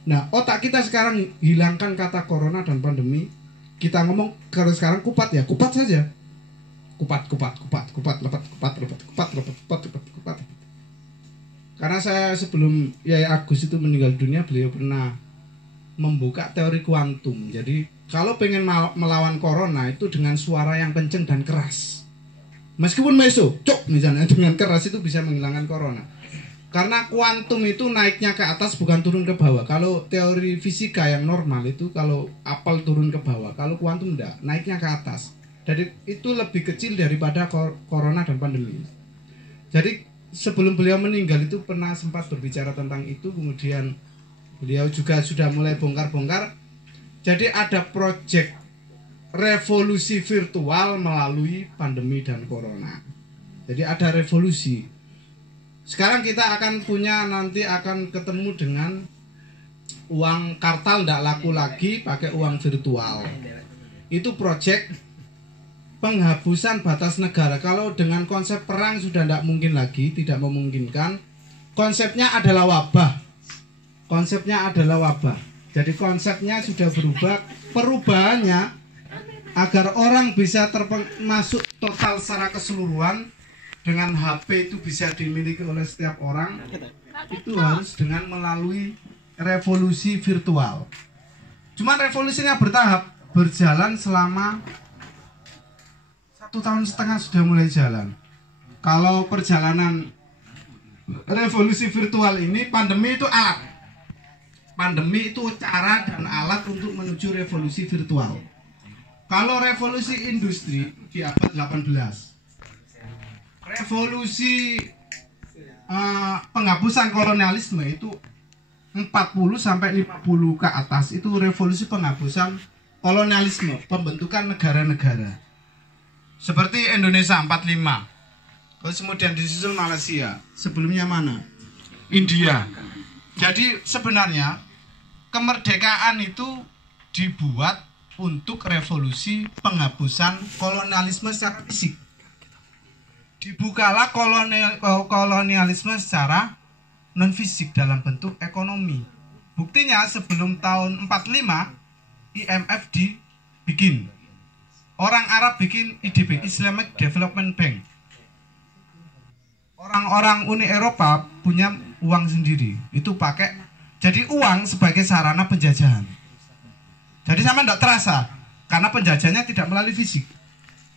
Nah, otak kita sekarang hilangkan kata corona dan pandemi. Kita ngomong kalau sekarang kupat ya, kupat saja. Kupat, lepat. Karena saya sebelum Yai Agus itu meninggal dunia, beliau pernah membuka teori kuantum. Jadi kalau pengen melawan corona itu dengan suara yang kenceng dan keras. Meskipun cok misalnya dengan keras itu bisa menghilangkan corona. Karena kuantum itu naiknya ke atas bukan turun ke bawah. Kalau teori fisika yang normal itu kalau apel turun ke bawah. Kalau kuantum enggak, naiknya ke atas. Jadi itu lebih kecil daripada corona dan pandemi. Jadi sebelum beliau meninggal itu pernah sempat berbicara tentang itu. Kemudian beliau juga sudah mulai bongkar-bongkar. Jadi ada proyek revolusi virtual melalui pandemi dan corona. Jadi ada revolusi. Sekarang kita nanti akan ketemu dengan uang kartal tidak laku lagi, pakai uang virtual. Itu proyek penghapusan batas negara. Kalau dengan konsep perang sudah tidak mungkin lagi, tidak memungkinkan. Konsepnya adalah wabah. Jadi konsepnya sudah berubah. Perubahannya agar orang bisa masuk total secara keseluruhan dengan HP itu bisa dimiliki oleh setiap orang. Itu harus dengan melalui revolusi virtual. Cuman revolusinya bertahap. berjalan selama 1,5 tahun sudah mulai jalan. Kalau perjalanan revolusi virtual ini, pandemi itu alat. Pandemi itu cara dan alat untuk menuju revolusi virtual. Kalau revolusi industri di abad 18, revolusi penghapusan kolonialisme itu 40 sampai 50 ke atas itu revolusi penghapusan kolonialisme, pembentukan negara-negara. Seperti Indonesia 45. Terus kemudian disusul Malaysia. Sebelumnya mana? India. Jadi sebenarnya kemerdekaan itu dibuat untuk revolusi penghapusan kolonialisme secara fisik. Dibukalah kolonialisme secara non fisik dalam bentuk ekonomi. Buktinya sebelum tahun 45 IMF dibikin. Orang Arab bikin IDB, Islamic Development Bank. Orang-orang Uni Eropa punya uang sendiri. Itu pakai jadi uang sebagai sarana penjajahan. Jadi sama tidak terasa karena penjajahnya tidak melalui fisik.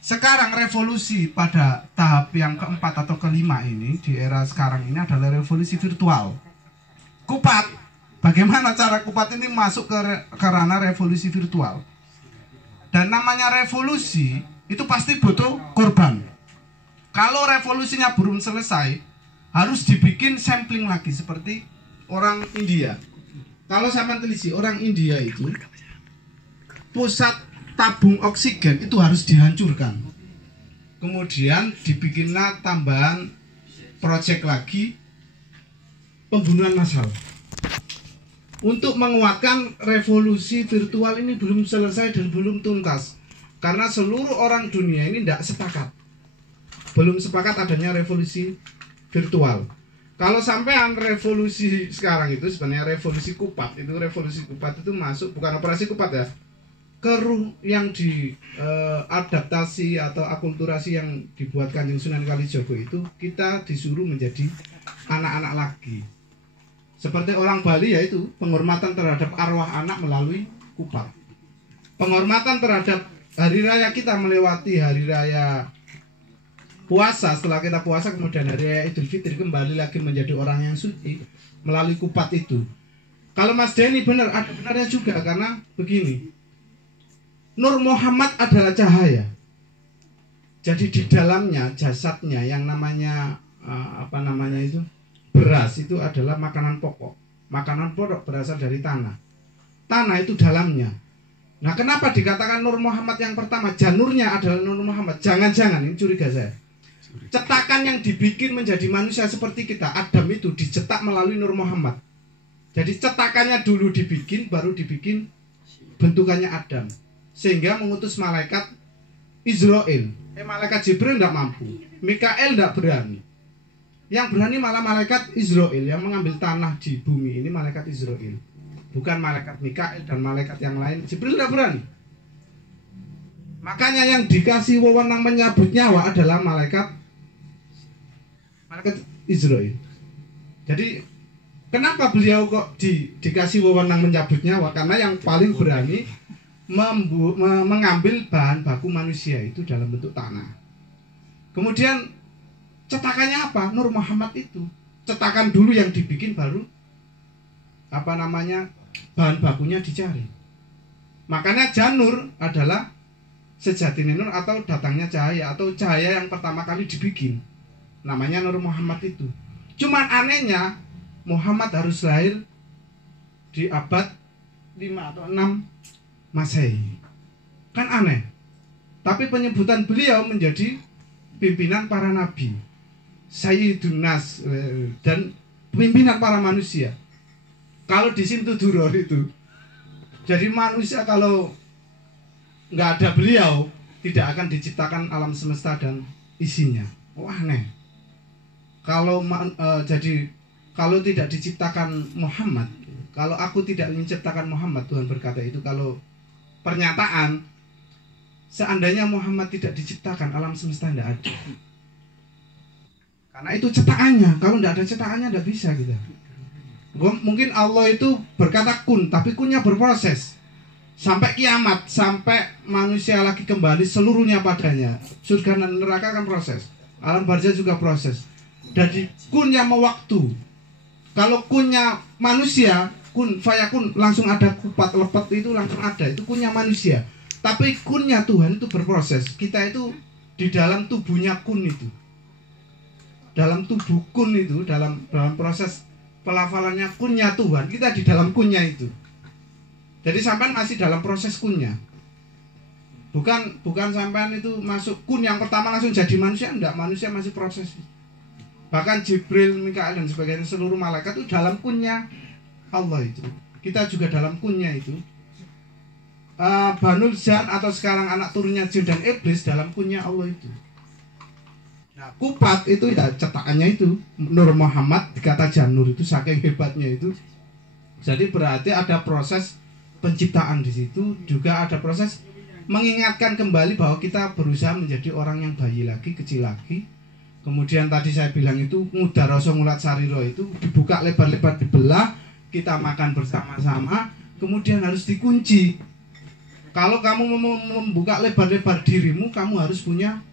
Sekarang revolusi pada tahap yang keempat atau kelima ini di era sekarang ini adalah revolusi virtual. Kupat, bagaimana cara Kupat ini masuk ke ranah revolusi virtual? Dan namanya revolusi itu pasti butuh korban. Kalau revolusinya belum selesai, harus dibikin sampling lagi seperti orang India. Kalau saya teliti orang India itu pusat tabung oksigen itu harus dihancurkan. Kemudian dibikinlah tambahan proyek lagi pembunuhan massal. Untuk menguatkan revolusi virtual ini belum selesai dan belum tuntas. Karena seluruh orang dunia ini tidak sepakat. Belum sepakat adanya revolusi virtual. Kalau sampean revolusi sekarang itu sebenarnya revolusi Kupat. Revolusi Kupat itu masuk, bukan operasi Kupat ya, ke yang diadaptasi atau akulturasi yang dibuat Kanjeng Sunan Kalijogo itu kita disuruh menjadi anak-anak lagi. Seperti orang Bali yaitu penghormatan terhadap arwah anak melalui Kupat. Penghormatan terhadap hari raya kita melewati hari raya puasa, setelah kita puasa kemudian hari raya Idul Fitri kembali lagi menjadi orang yang suci melalui Kupat itu. Kalau Mas Denny benar, ada benarnya juga karena begini. Nur Muhammad adalah cahaya. Jadi di dalamnya jasadnya yang namanya beras itu adalah makanan pokok. Makanan pokok berasal dari tanah. Tanah itu dalamnya. Nah, kenapa dikatakan Nur Muhammad yang pertama? Janurnya adalah Nur Muhammad. Jangan-jangan ini curiga saya. Cetakan yang dibikin menjadi manusia seperti kita, Adam itu dicetak melalui Nur Muhammad. Jadi cetakannya dulu dibikin, baru dibikin bentukannya Adam. Sehingga mengutus malaikat Israel. Malaikat Jibril tidak mampu, Mikael tidak berani. Yang berani malah malaikat Israel yang mengambil tanah di bumi ini, malaikat Israel. Bukan malaikat Mikael dan malaikat yang lain. Jibril tidak berani. Makanya yang dikasih wewenang menyabut nyawa adalah malaikat Israel. Jadi kenapa beliau kok dikasih wewenang menyabut nyawa? Karena yang paling berani mengambil bahan baku manusia itu dalam bentuk tanah. Kemudian cetakannya apa? Nur Muhammad itu. Cetakan dulu yang dibikin, baru bahan bakunya dicari. Makanya janur adalah sejatinya nur atau datangnya cahaya, atau cahaya yang pertama kali dibikin. Namanya Nur Muhammad itu. Cuman anehnya Muhammad harus lahir di abad 5 atau 6 Masehi. Kan aneh. Tapi penyebutan beliau menjadi pimpinan para nabi, Sayyidun Nas, dan pimpinan para manusia. Kalau di Simtuduror itu, jadi manusia kalau nggak ada beliau tidak akan diciptakan alam semesta dan isinya. Wah, aneh. Kalau kalau tidak diciptakan Muhammad, kalau aku tidak menciptakan Muhammad, Tuhan berkata itu, kalau pernyataan seandainya Muhammad tidak diciptakan, alam semesta tidak ada. Karena itu cetakannya. Kalau tidak ada cetakannya tidak bisa gitu. Mungkin Allah itu berkata kun, tapi kunnya berproses. sampai kiamat, sampai manusia lagi kembali seluruhnya padanya. Surga dan neraka kan proses, alam barzah juga proses. Jadi kunnya mau waktu. Kalau kunnya manusia, kun fayakun langsung ada, kupat lepet itu langsung ada, itu kunnya manusia. Tapi kunnya Tuhan itu berproses. Kita itu di dalam tubuhnya kun itu, dalam tubuh kun itu, dalam proses pelafalannya kunnya Tuhan, kita di dalam kunnya itu. Jadi sampean masih dalam proses kunnya. Bukan sampean itu masuk kun yang pertama langsung jadi manusia, enggak, manusia masih proses. Bahkan Jibril, Mikael dan sebagainya, seluruh malaikat itu dalam kunnya Allah itu. Kita juga dalam kunnya itu. Banul Jan atau sekarang anak turunnya jin dan iblis dalam kunnya Allah itu. Nah, kupat itu ya cetakannya itu Nur Muhammad, kata Janur itu saking hebatnya itu. Jadi berarti ada proses penciptaan di situ, juga ada proses mengingatkan kembali bahwa kita berusaha menjadi orang yang bayi lagi, kecil lagi. Kemudian tadi saya bilang itu mudah rasa ngulat sariro itu dibuka lebar-lebar, dibelah, kita makan bersama-sama, kemudian harus dikunci. Kalau kamu mau membuka lebar-lebar dirimu, kamu harus punya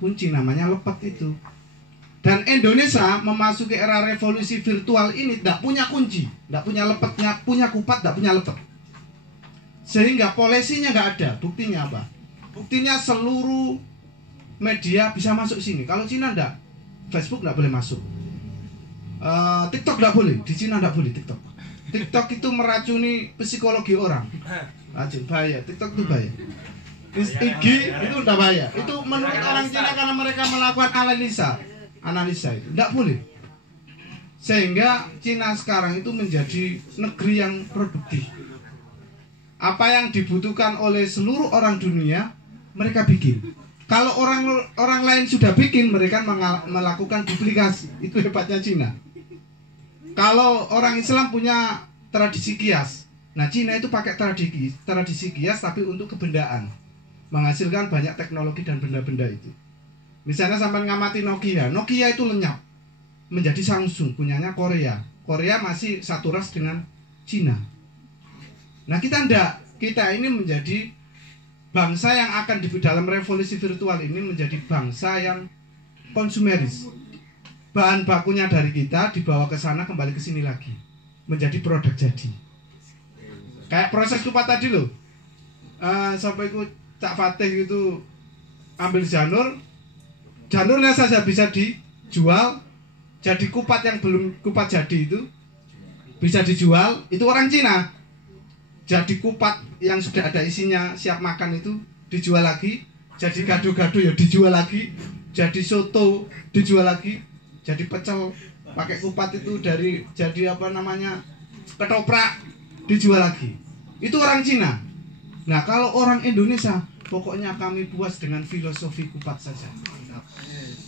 kunci, namanya lepet itu. Dan Indonesia memasuki era revolusi virtual ini tidak punya kunci, tidak punya lepetnya, punya kupat, tidak punya lepet. Sehingga polisinya nggak ada. Buktinya apa? Buktinya seluruh media bisa masuk sini. Kalau Cina enggak, Facebook nggak boleh masuk, TikTok nggak boleh, di Cina nggak boleh TikTok. TikTok itu meracuni psikologi orang, racun, bahaya. TikTok itu bahaya. IG itu udah bahaya. Itu menurut orang Cina karena mereka melakukan analisa itu nggak boleh. Sehingga Cina sekarang itu menjadi negeri yang produktif. Apa yang dibutuhkan oleh seluruh orang dunia mereka bikin. Kalau orang lain sudah bikin, mereka melakukan duplikasi. Itu hebatnya Cina. Kalau orang Islam punya tradisi kias, nah Cina itu pakai tradisi kias tapi untuk kebendaan, menghasilkan banyak teknologi dan benda-benda itu. Misalnya sampai ngamati Nokia itu lenyap menjadi Samsung, punyanya Korea. Korea masih satu ras dengan Cina. Nah kita enggak, kita ini menjadi bangsa yang akan di dalam revolusi virtual ini menjadi bangsa yang konsumeris. Bahan bakunya dari kita dibawa ke sana, kembali ke sini lagi, menjadi produk jadi. Kayak proses kupat tadi loh. Sampai ikut Cak Fatih itu ambil janurnya saja bisa dijual. Jadi kupat yang belum kupat jadi itu bisa dijual, itu orang Cina. Jadi kupat yang sudah ada isinya siap makan itu dijual lagi. Jadi gado-gado ya dijual lagi. Jadi soto dijual lagi. Jadi pecel pakai kupat itu dari jadi apa namanya ketoprak dijual lagi. Itu orang Cina. Nah kalau orang Indonesia, pokoknya kami puas dengan filosofi kupat saja.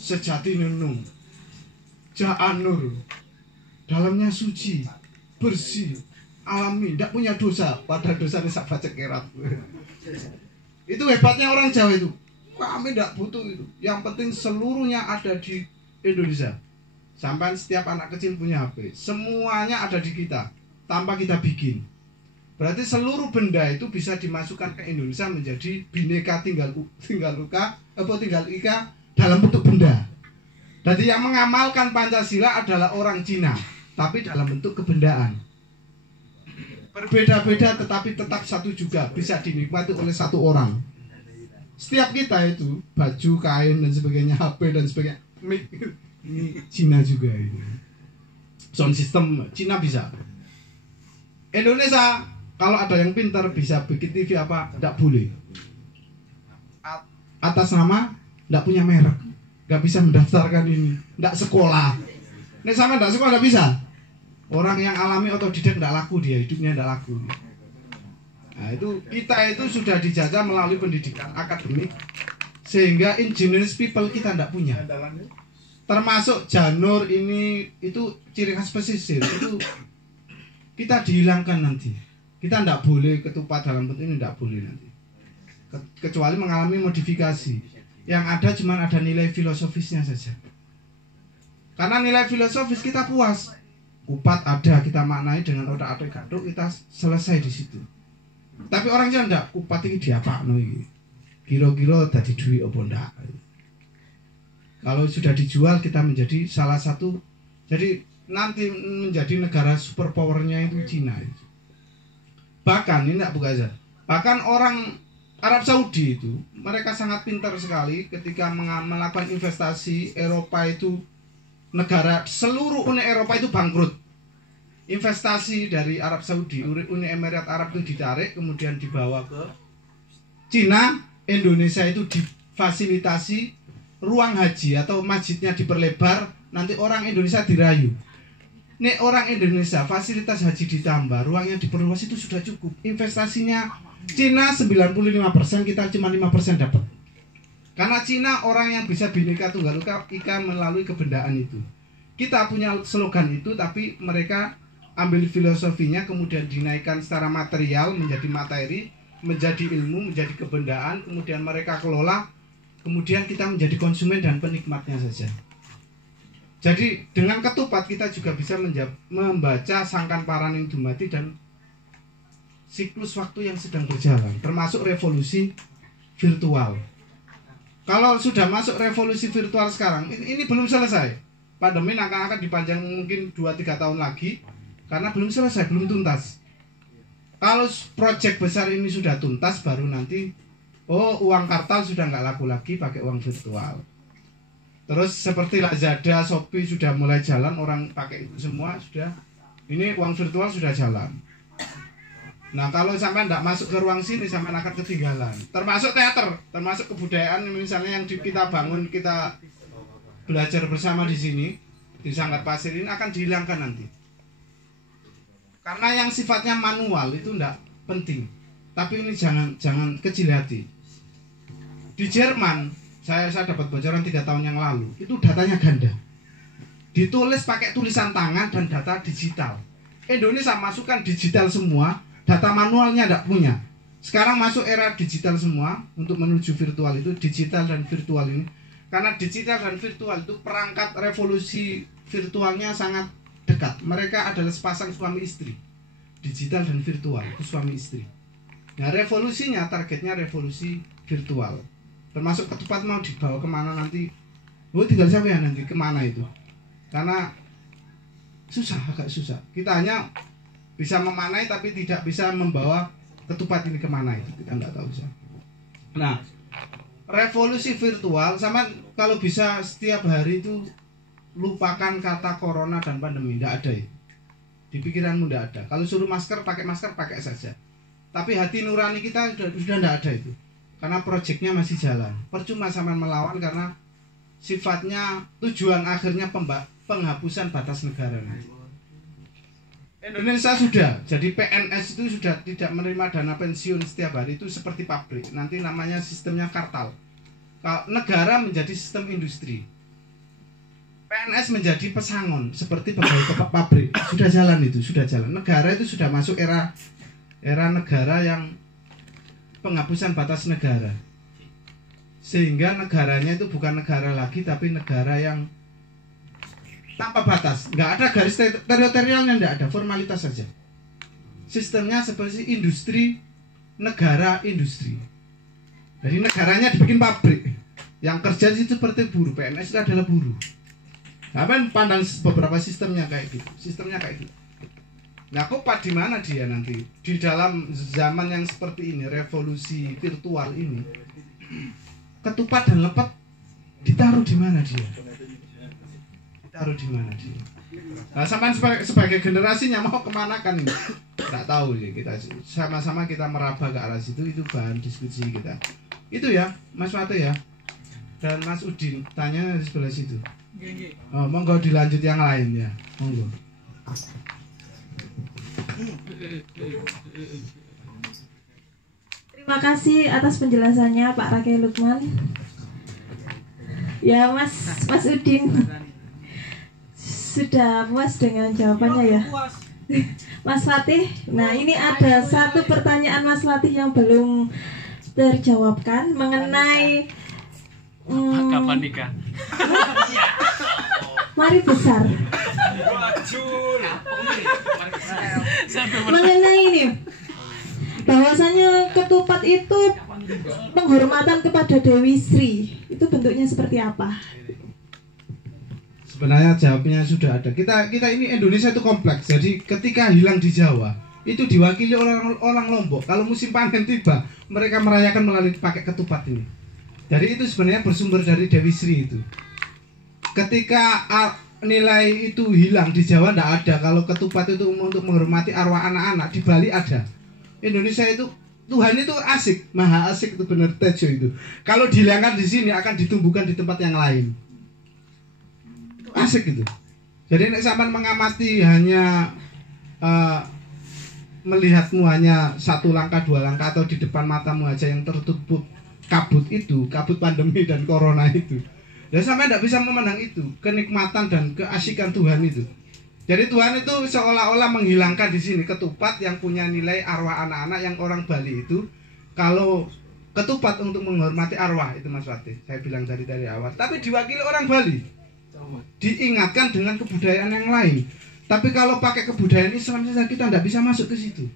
Sejati nunung, Ja'anur, dalamnya suci, bersih, alami, tidak punya dosa. Pada dosa ini sak baca kerat. Itu hebatnya orang Jawa itu. Kami tidak butuh itu. Yang penting seluruhnya ada di Indonesia. Sampai setiap anak kecil punya HP. Semuanya ada di kita, tanpa kita bikin. Berarti seluruh benda itu bisa dimasukkan ke Indonesia menjadi bineka tunggal ika dalam bentuk benda. Jadi yang mengamalkan Pancasila adalah orang Cina, tapi dalam bentuk kebendaan. Berbeda-beda tetapi tetap satu juga, bisa dinikmati oleh satu orang. Setiap kita itu baju, kain dan sebagainya, HP dan sebagainya, ini Cina juga ini. Sound system Cina bisa. Indonesia kalau ada yang pintar bisa bikin TV apa, tidak boleh. Atas nama tidak punya merek, nggak bisa mendaftarkan ini, tidak sekolah. Ini sama tidak sekolah tidak bisa. Orang yang alami otodidak tidak laku, dia hidupnya tidak laku. Nah itu kita itu sudah dijajah melalui pendidikan akademik, sehingga engineers people kita tidak punya. Termasuk janur ini itu ciri khas pesisir itu kita dihilangkan nanti. Kita tidak boleh ketupat dalam bentuk ini, tidak boleh nanti. Kecuali mengalami modifikasi. Yang ada cuma ada nilai filosofisnya saja. Karena nilai filosofis kita puas. Kupat ada, kita maknai dengan otak-atik gaduk, kita selesai di situ. Tapi orang Cina ndak kupat iki diapakno iki. Kira-kira dadi duit apa ndak. Kalau sudah dijual kita menjadi salah satu, jadi nanti menjadi negara superpowernya itu Cina. Bahkan ini enggak bukan aja. Bahkan orang Arab Saudi itu mereka sangat pintar sekali ketika melakukan investasi. Eropa itu negara seluruh Uni Eropa itu bangkrut. Investasi dari Arab Saudi, Uni Emirat Arab itu ditarik kemudian dibawa ke Cina. Indonesia itu difasilitasi ruang haji atau masjidnya diperlebar, nanti orang Indonesia dirayu. Nek orang Indonesia fasilitas haji ditambah, ruangnya diperluas itu sudah cukup. Investasinya Cina 95%, kita cuma 5% dapat. Karena Cina orang yang bisa Bhinneka Tunggal Ika melalui kebendaan itu. Kita punya slogan itu, tapi mereka ambil filosofinya kemudian dinaikkan secara material menjadi materi, menjadi ilmu, menjadi kebendaan, kemudian mereka kelola, kemudian kita menjadi konsumen dan penikmatnya saja. Jadi dengan ketupat kita juga bisa membaca Sangkan Paraning Dumadi dan siklus waktu yang sedang berjalan, termasuk revolusi virtual. Kalau sudah masuk revolusi virtual sekarang, ini belum selesai. Pandemi akan dipanjang mungkin 2-3 tahun lagi, karena belum selesai, belum tuntas. Kalau proyek besar ini sudah tuntas, baru nanti, uang kartal sudah nggak laku lagi, pakai uang virtual. Terus seperti Lazada, Shopee sudah mulai jalan, orang pakai itu semua sudah. Ini uang virtual sudah jalan. Nah kalau sampai tidak masuk ke ruang sini, sampai akan ketinggalan. Termasuk teater, termasuk kebudayaan misalnya yang kita bangun, kita belajar bersama di sini, di Sanggar Pasir ini akan dihilangkan nanti. Karena yang sifatnya manual itu tidak penting. Tapi ini jangan kecil hati. Di Jerman, saya dapat bocoran 3 tahun yang lalu, itu datanya ganda. Ditulis pakai tulisan tangan dan data digital. Indonesia masukkan digital semua, data manualnya tidak punya. Sekarang masuk era digital semua, untuk menuju virtual itu, digital dan virtual ini. Karena digital dan virtual itu perangkat revolusi virtualnya sangat dekat. Mereka adalah sepasang suami istri. Digital dan virtual itu suami istri. Nah revolusinya, targetnya revolusi virtual. Termasuk ketupat mau dibawa kemana nanti, tinggal siapa ya nanti kemana itu. Karena susah, agak susah. Kita hanya bisa memanai tapi tidak bisa membawa ketupat ini kemana itu, kita nggak tahu bisa. Nah revolusi virtual sama, kalau bisa setiap hari itu lupakan kata corona dan pandemi, tidak ada itu. Di pikiranmu tidak ada. Kalau suruh masker, pakai saja. Tapi hati nurani kita sudah tidak ada itu. Karena proyeknya masih jalan. Percuma sama melawan karena sifatnya tujuan akhirnya penghapusan batas negara. Indonesia sudah, jadi PNS itu sudah tidak menerima dana pensiun setiap hari, itu seperti pabrik. Nanti namanya sistemnya kartal. Negara menjadi sistem industri. PNS menjadi pesangon seperti pegawai pabrik. Sudah jalan itu, sudah jalan. Negara itu sudah masuk era negara yang penghapusan batas negara. Sehingga negaranya itu bukan negara lagi, tapi negara yang tanpa batas. Nggak ada garis teritorialnya, nggak ada, formalitas saja. Sistemnya seperti industri, negara industri. Jadi negaranya dibikin pabrik. Yang kerja itu seperti buruh, PNS itu adalah buruh. Apa pandang beberapa sistemnya kayak gitu. Sistemnya kayak gitu. Nah, kopat di mana dia nanti? Di dalam zaman yang seperti ini, revolusi virtual ini, ketupat dan lepet ditaruh di mana dia? Ditaruh di mana dia? Nah, sampai sebagai generasinya mau kemana kan ini? Tidak tahu ya, kita sama-sama kita meraba ke arah situ, itu bahan diskusi kita. Itu ya, Mas Wate ya. Dan Mas Udin, tanya di sebelah situ. Oh, monggo dilanjut yang lain ya. Monggo. Terima kasih atas penjelasannya Pak Rakai Lukman. Ya Mas Udin, sudah puas dengan jawabannya ya Mas Fatih? Nah ini ada satu pertanyaan Mas Fatih yang belum terjawabkan mengenai kapan nikah? Mari besar. mengenai ini bahwasanya ketupat itu penghormatan kepada Dewi Sri. Itu bentuknya seperti apa? Sebenarnya jawabnya sudah ada. Kita ini Indonesia itu kompleks. Jadi ketika hilang di Jawa, itu diwakili orang Lombok. Kalau musim panen tiba, mereka merayakan melalui pakai ketupat ini. Jadi itu sebenarnya bersumber dari Dewi Sri itu. Ketika nilai itu hilang di Jawa tidak ada. Kalau ketupat itu untuk menghormati arwah anak-anak, di Bali ada. Indonesia itu Tuhan itu asik, maha asik itu benar Tejo itu. Kalau dihilangkan di sini akan ditumbuhkan di tempat yang lain. Asik gitu. Jadi nek sampean mengamati hanya melihatmu hanya satu langkah dua langkah atau di depan matamu aja yang tertutup kabut itu, kabut pandemi dan corona itu. Dan sampean tidak bisa memandang itu, kenikmatan dan keasikan Tuhan itu. Jadi Tuhan itu seolah-olah menghilangkan di sini ketupat yang punya nilai arwah anak-anak yang orang Bali itu. Kalau ketupat untuk menghormati arwah itu Mas Fatih, saya bilang dari awal. Tapi diwakili orang Bali. Diingatkan dengan kebudayaan yang lain. Tapi kalau pakai kebudayaan Islam saja kita tidak bisa masuk ke situ.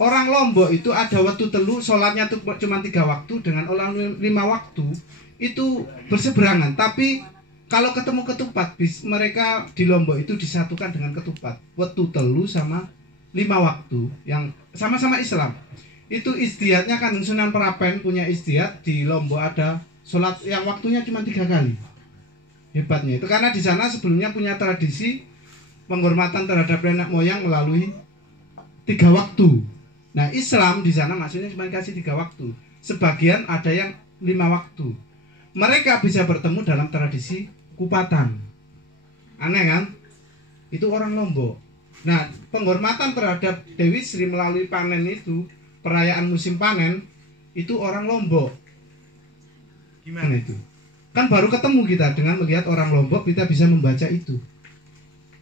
Orang Lombok itu ada waktu telu, sholatnya tuh cuma 3 waktu dengan orang 5 waktu itu berseberangan. Tapi kalau ketemu ketupat, mereka di Lombok itu disatukan dengan ketupat. Waktu telu sama 5 waktu yang sama-sama Islam. Itu istiadatnya kan Sunan Prapen punya istiadat, di Lombok ada sholat yang waktunya cuma 3 kali. Hebatnya itu karena di sana sebelumnya punya tradisi penghormatan terhadap nenek moyang melalui 3 waktu. Nah Islam di sana maksudnya cuma kasih 3 waktu. Sebagian ada yang 5 waktu. Mereka bisa bertemu dalam tradisi kupatan. Aneh kan? Itu orang Lombok. Nah penghormatan terhadap Dewi Sri melalui panen itu, perayaan musim panen itu orang Lombok. Gimana itu? Kan baru ketemu kita dengan melihat orang Lombok, kita bisa membaca itu.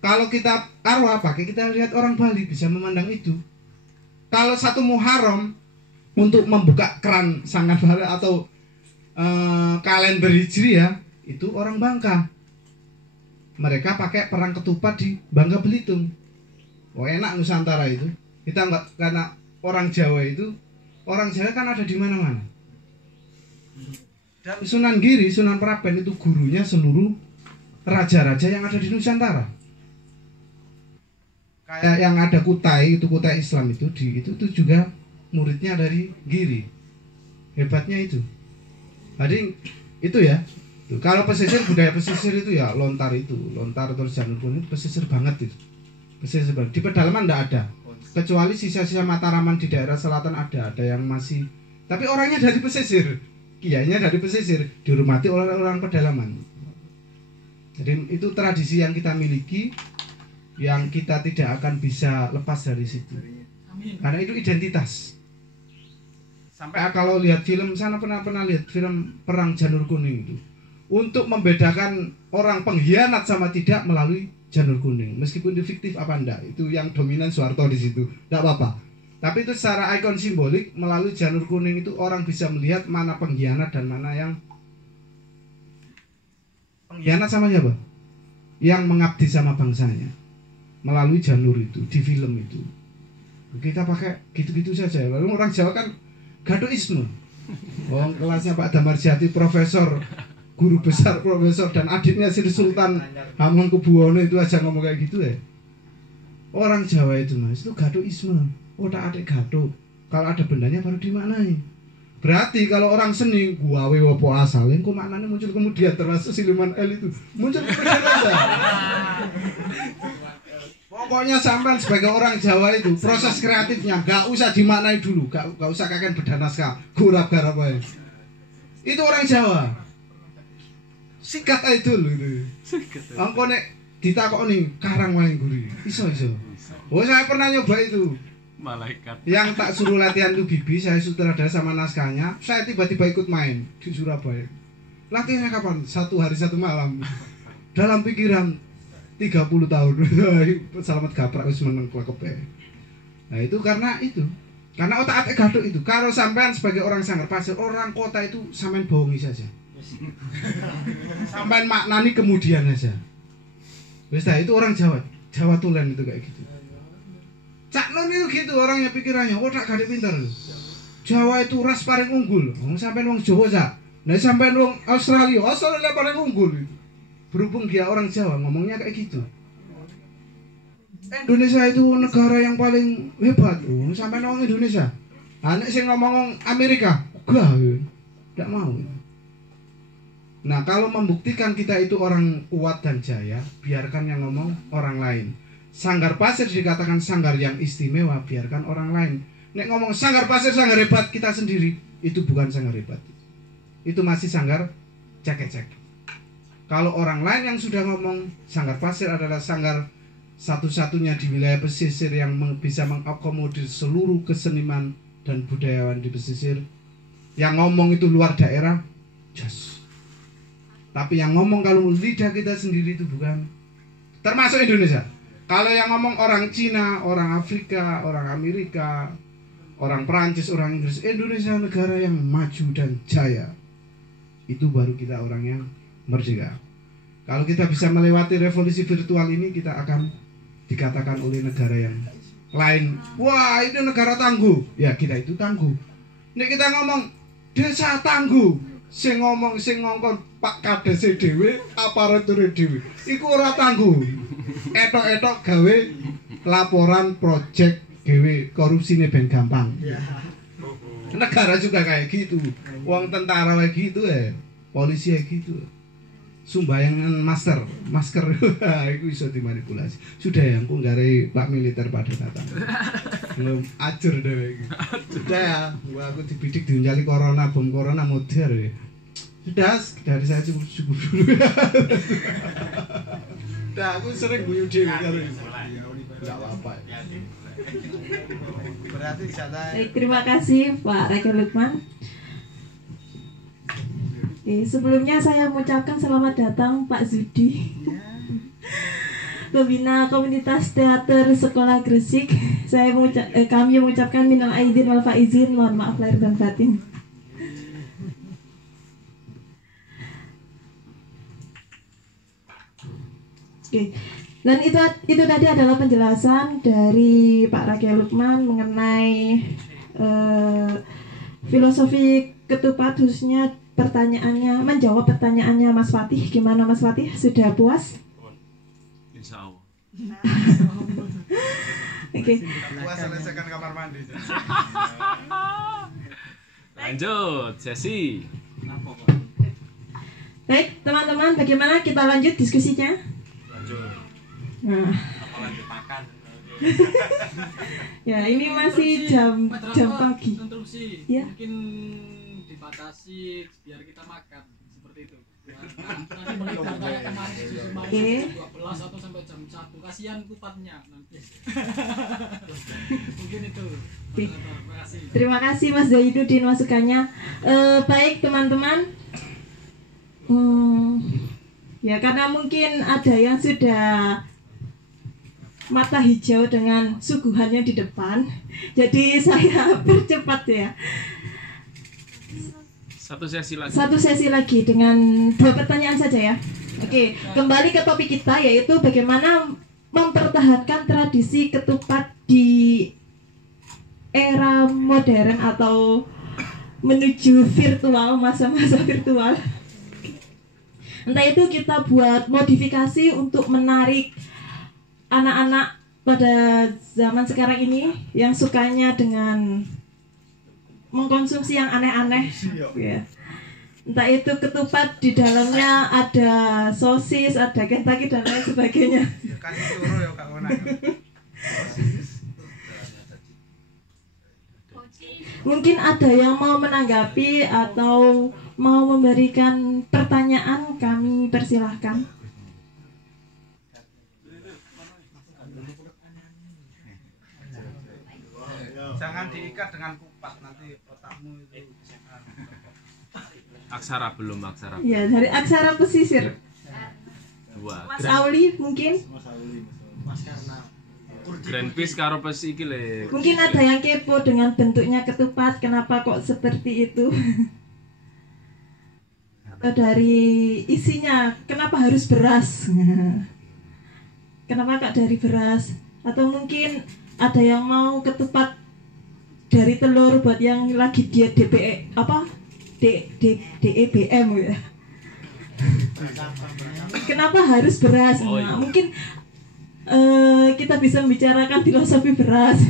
Kalau kita arwah pakai, kita lihat orang Bali bisa memandang itu. Kalau 1 Muharram untuk membuka keran Sanggabarat atau kalender Hijriah itu orang Bangka. Mereka pakai perang ketupat di Bangka Belitung. Oh enak Nusantara itu. Kita enggak, karena orang Jawa itu, orang Jawa kan ada di mana-mana. Dan Sunan Giri, Sunan Prapen itu gurunya seluruh raja-raja yang ada di Nusantara. Kayak yang ada Kutai, itu Kutai Islam itu juga muridnya dari Giri. Hebatnya itu. Jadi itu ya. Kalau pesisir, budaya pesisir itu ya lontar terus Janur Kuning itu pesisir banget itu. Pesisir banget. Di pedalaman enggak ada. Kecuali sisa-sisa Mataraman di daerah selatan ada yang masih. Tapi orangnya dari pesisir. Kiainya dari pesisir, dihormati oleh orang pedalaman. Jadi itu tradisi yang kita miliki, yang kita tidak akan bisa lepas dari situ. Karena itu identitas. Sampai kalau lihat film sana pernah lihat film Perang Janur Kuning itu, untuk membedakan orang pengkhianat sama tidak melalui Janur Kuning, meskipun itu fiktif apa enggak, itu yang dominan Soeharto di situ, enggak apa-apa. Tapi itu secara ikon simbolik melalui Janur Kuning itu orang bisa melihat mana pengkhianat dan mana yang pengkhianat sama siapa? Yang mengabdi sama bangsanya melalui janur itu di film itu. Kita pakai gitu-gitu saja. Lalu orang Jawa kan gadoisme. Oh kelasnya Pak Damarjati profesor, guru besar profesor dan adiknya Sri Sultan Hamengkubuwono itu aja ngomong kayak gitu ya. Orang Jawa itu mas itu gadoisme. Oh tak ada gaduh. Kalau ada bendanya baru dimaknai. Berarti kalau orang seni gua wopo asalin kok maknanya muncul kemudian, termasuk Siluman L itu muncul kemudian aja. Pokoknya sampean sebagai orang Jawa itu proses kreatifnya gak usah dimaknai dulu, gak usah kakek beda naskah gurap garap aja. Itu orang Jawa. Sikat aja dulu itu. Angko nek ditakoni karang wae guri. Iso. Oh saya pernah nyoba itu. Malaikat. Yang tak suruh latihan itu Bibi, saya sutradara sama naskahnya. Saya tiba-tiba ikut main di Surabaya. Latihannya kapan? 1 hari 1 malam. Dalam pikiran 30 tahun. Selamat gaprak wis meneng klekepe. Nah, itu karena Karena otak-atik gaduk itu. Kalau sampean sebagai orang Sanggar Pasir, orang kota itu sampean bohongi saja. Sampean maknani kemudian aja. Wis itu orang Jawa. Jawa Tulen itu kayak gitu. Cak Nun itu gitu orangnya pikirannya, oh tak gede pinter. Jawa itu ras paling unggul. Sampai wong Jawa Cak. Nah sampai wong Australia paling unggul. Berhubung dia orang Jawa ngomongnya kayak gitu. Indonesia itu negara yang paling hebat. Sampai wong Indonesia. Anak sih ngomong Amerika, gak, tidak mau. Nah kalau membuktikan kita itu orang kuat dan jaya, biarkan yang ngomong orang lain. Sanggar Pasir dikatakan sanggar yang istimewa, biarkan orang lain. Nek ngomong Sanggar Pasir sanggar hebat, kita sendiri itu bukan sanggar hebat. Itu masih sanggar cek-cek. Kalau orang lain yang sudah ngomong Sanggar Pasir adalah sanggar satu-satunya di wilayah pesisir yang bisa mengakomodir seluruh keseniman dan budayawan di pesisir, yang ngomong itu luar daerah, just. Tapi yang ngomong kalau lidah kita sendiri itu bukan, termasuk Indonesia. Kalau yang ngomong orang Cina, orang Afrika, orang Amerika, orang Perancis, orang Inggris, Indonesia negara yang maju dan jaya. Itu baru kita orang yang merdeka. Kalau kita bisa melewati revolusi virtual ini, kita akan dikatakan oleh negara yang lain, wah itu negara tangguh. Ya kita itu tangguh. Nek kita ngomong desa tangguh, sing ngongkon Pak Kades dhewe, aparatur dhewe, iku ora tangguh. Etok-etok gawe laporan project gawe korupsine ben gampang. Negara juga kayak gitu. Uang tentara kayak gitu polisi kayak gitu. Sumbayangan masker itu bisa dimanipulasi. Sudah ya, aku nggak Pak militer pada datang. Belum ajur deh. Sudah ya, aku dibidik diunjali corona, bom corona modern ya. Sudah, dari saya cukup dulu. Sudah, aku sering guyu dewi kalau nggak apa-apa. Berarti baik, terima kasih Pak Rakel Lukman. Oke, sebelumnya saya mengucapkan selamat datang Pak Zudi, Pembina Komunitas Teater Sekolah Gresik. Kami mengucapkan minal aidin wal faizin, mohon maaf lahir dan batin. Oke, dan itu tadi adalah penjelasan dari Pak Rakel Lukman mengenai filosofi ketupat, khususnya menjawab pertanyaannya Mas Fatih. Gimana Mas Fatih? Sudah puas? Insya Allah. Oke. puas selesaikan kamar mandi. Lanjut sesi. Baik, teman-teman, bagaimana kita lanjut diskusinya? Lanjut. Nah. Apa lanjut makan? Ya, ini masih jam pagi. Interupsi. Ya. Mungkin dibatasi biar kita makan seperti itu. Nanti melebar kayak kemarin susu manis jam 12 atau sampai jam 1. Kasihan kupatnya nanti. Mungkin itu. Terima kasih. Terima kasih Mas Zainuddin masukannya. Baik teman-teman. Ya karena mungkin ada yang sudah mata hijau dengan suguhannya di depan, jadi saya percepat ya. Satu sesi lagi dengan 2 pertanyaan saja ya. Oke, kembali ke topik kita, yaitu bagaimana mempertahankan tradisi ketupat di era modern atau menuju virtual, masa-masa virtual. Entah itu kita buat modifikasi untuk menarik anak-anak pada zaman sekarang ini yang sukanya dengan mengkonsumsi yang aneh-aneh, ya. Entah itu ketupat di dalamnya ada sosis, ada Kentucky dan lain sebagainya. Mungkin ada yang mau menanggapi atau mau memberikan pertanyaan, kami persilahkan. Jangan diikat dengan kupat, nanti otakmu itu. aksara belum. Ya, dari aksara pesisir. Mas Auli mungkin. Grand Peace karo pes iki le. Mungkin ada yang kepo dengan bentuknya ketupat, kenapa kok seperti itu? Atau dari isinya, kenapa harus beras? Kenapa kok dari beras? Atau mungkin ada yang mau ketupat dari telur buat yang lagi diet DEBM ya. Kenapa harus beras? Nah, mungkin kita bisa membicarakan filosofi beras.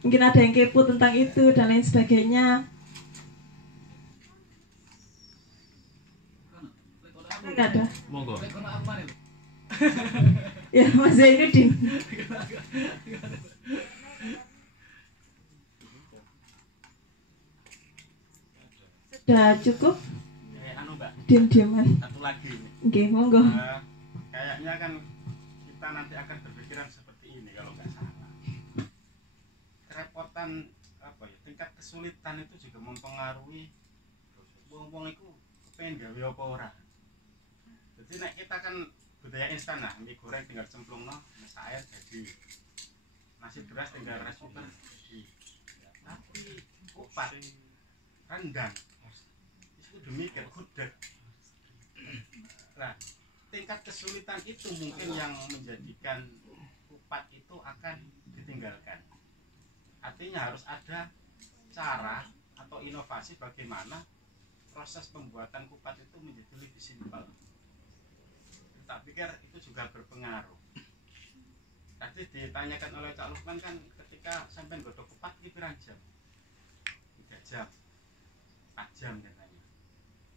Mungkin ada yang kepo tentang itu dan lain sebagainya. Enggak ada. Monggo. Ya, Mas Zainuddin. Sudah cukup? Anu Mbak, Diam-diaman. satu lagi ini. Oke, monggo. Kayaknya kan kita nanti akan berpikiran seperti ini kalau nggak salah. Kerepotan apa ya, tingkat kesulitan itu juga mempengaruhi wong-wong itu kepengen gawe apa ora. Jadi nek kita kan budaya instan lah, mie goreng tinggal cemplungno, masak air jadi. Nasi beras tinggal rice cooker jadi. Tapi kupat rendang itu demikir gudeg. Nah, tingkat kesulitan itu mungkin yang menjadikan kupat itu akan ditinggalkan. Artinya harus ada cara atau inovasi bagaimana proses pembuatan kupat itu menjadi lebih simpel. Tak pikir itu juga berpengaruh. Tadi ditanyakan oleh Cak Lukman kan ketika sampai godok kupat ini pirang jam? 3 jam, 4 jam katanya.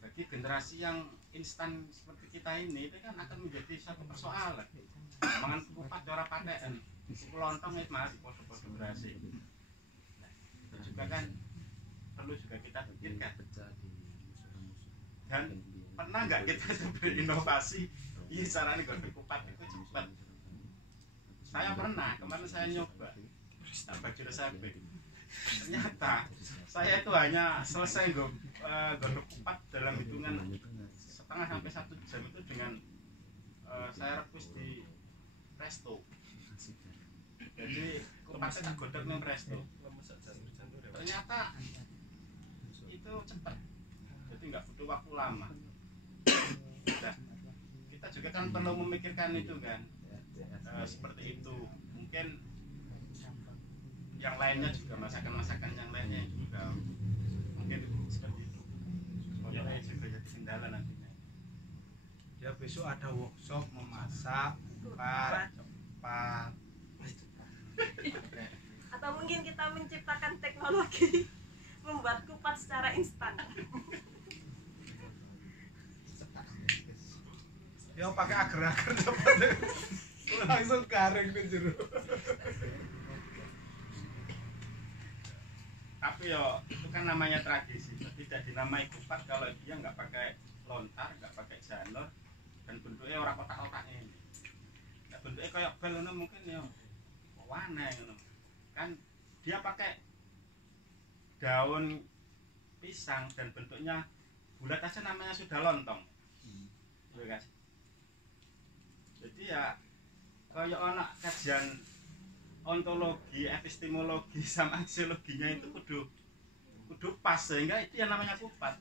Bagi generasi yang instan seperti kita ini, itu kan akan menjadi satu persoalan. Mangan kupat ora paten, lontong itu masih podo-podo berasi. Nah, itu juga kan perlu juga kita pikirkan. Dan pernah nggak kita berinovasi? Iya, caranya godok kupat itu cepat. Saya pernah, kemarin saya nyoba baju resep. Ternyata saya itu hanya selesai godok kupat dalam hitungan setengah sampai 1 jam itu dengan saya rebus di presto. Jadi kupatnya tak godok di presto. Ternyata itu cepat, jadi nggak butuh waktu lama. Nah, kita juga kan perlu memikirkan itu kan, seperti itu. Mungkin yang lainnya juga masakan-masakan yang lainnya juga mungkin seperti itu. Semoga juga jadi kendala nantinya. Ya besok ada workshop memasak kupat cepat. Atau mungkin kita menciptakan teknologi membuat kupat secara instan. Ya pakai agar-agar dapat langsung garing nih jero. Tapi ya itu kan namanya tradisi, tidak dinamai kupat kalau dia nggak pakai lontar, nggak pakai janur, dan bentuknya orang kotak-kotak ini. Nah, bentuknya kayak bal mungkin ya warna kan dia pakai daun pisang dan bentuknya bulat aja namanya sudah lontong. Guys. Jadi ya kayak anak kajian ontologi, epistemologi sama aksiologinya itu kudu pas sehingga itu yang namanya kupat.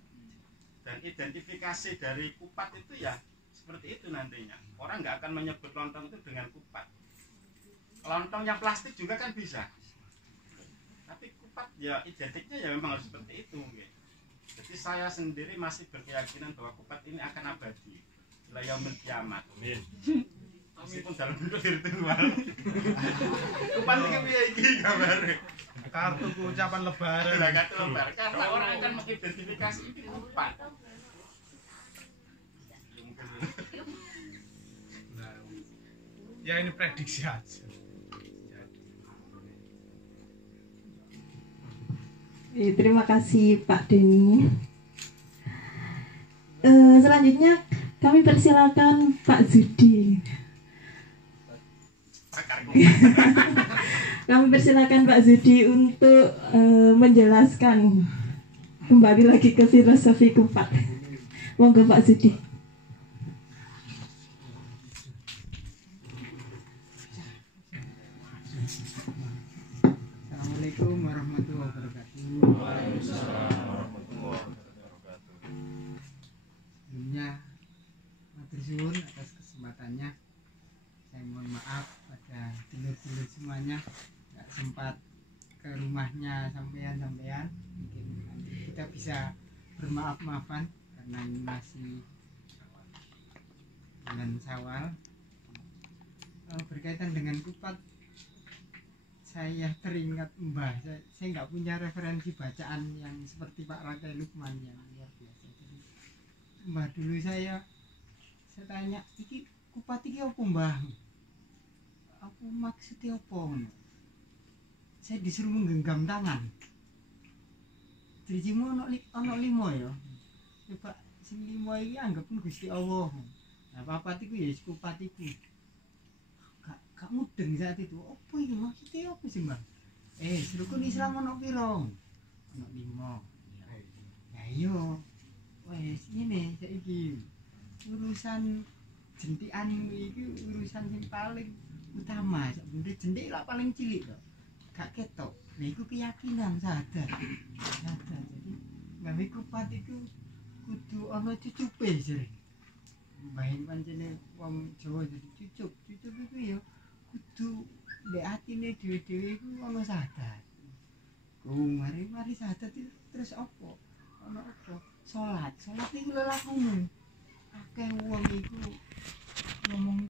Dan identifikasi dari kupat itu ya seperti itu nantinya. Orang nggak akan menyebut lontong itu dengan kupat. Lontong yang plastik juga kan bisa. Tapi kupat ya identiknya ya memang harus seperti itu mungkin. Jadi saya sendiri masih berkeyakinan bahwa kupat ini akan abadi. Ila yaumil kiamat. Amin. Meskipun dalam bentuk virtual. Kupat iki piye iki gambare? Kartu ucapan lebaran. Lah kartu lebaran. Karena orang akan mengidentifikasi itu kupat. Nah, ya ini prediksi aja. Terima kasih Pak Denny. Selanjutnya kami persilakan Pak Zudi. Kami persilakan Pak Zudi untuk menjelaskan kembali lagi ke filosofi kupat. Monggo Pak Zudi. Assalamualaikum warahmatullahi wabarakatuh. Sebelumnya matur suwun atas kesempatannya. Saya mohon maaf pada kita bisa bermaaf-maafan karena ini masih bulan Syawal. Berkaitan dengan kupat, saya teringat Mbah. Saya nggak punya referensi bacaan yang seperti Pak Rakai Lukman yang luar biasa. Jadi, Mbah dulu saya tanya, iki kupat iki apa Mbah? Apa maksudnya apa? Saya disuruh menggenggam tangan. Drijimu ono limo ya. Coba sing limo iki anggapun Gusti Allah. Nah, papat iku ya kupat iku. Gak mudeng saat itu. Apa ini maksudnya apa sih Mbak? Rukun Islam ono piro? Ono 5. Ya iya. Wes ngene saiki. Urusan jentikan iki urusan yang paling utama. Sebenarnya jentik lah paling cilik kok. Gak ketok. Nah iku keyakinan sadar. Jadi gawe kupat iku kudu ana cucupe sih. Bahin pancene wong Jawa jadi cucup iku ya kudu ndek atine dhewe-dhewe iku ana sadar. Mari sadar terus apa? Ana apa? Salat iku lelakumu. Akeh wong iku ngomong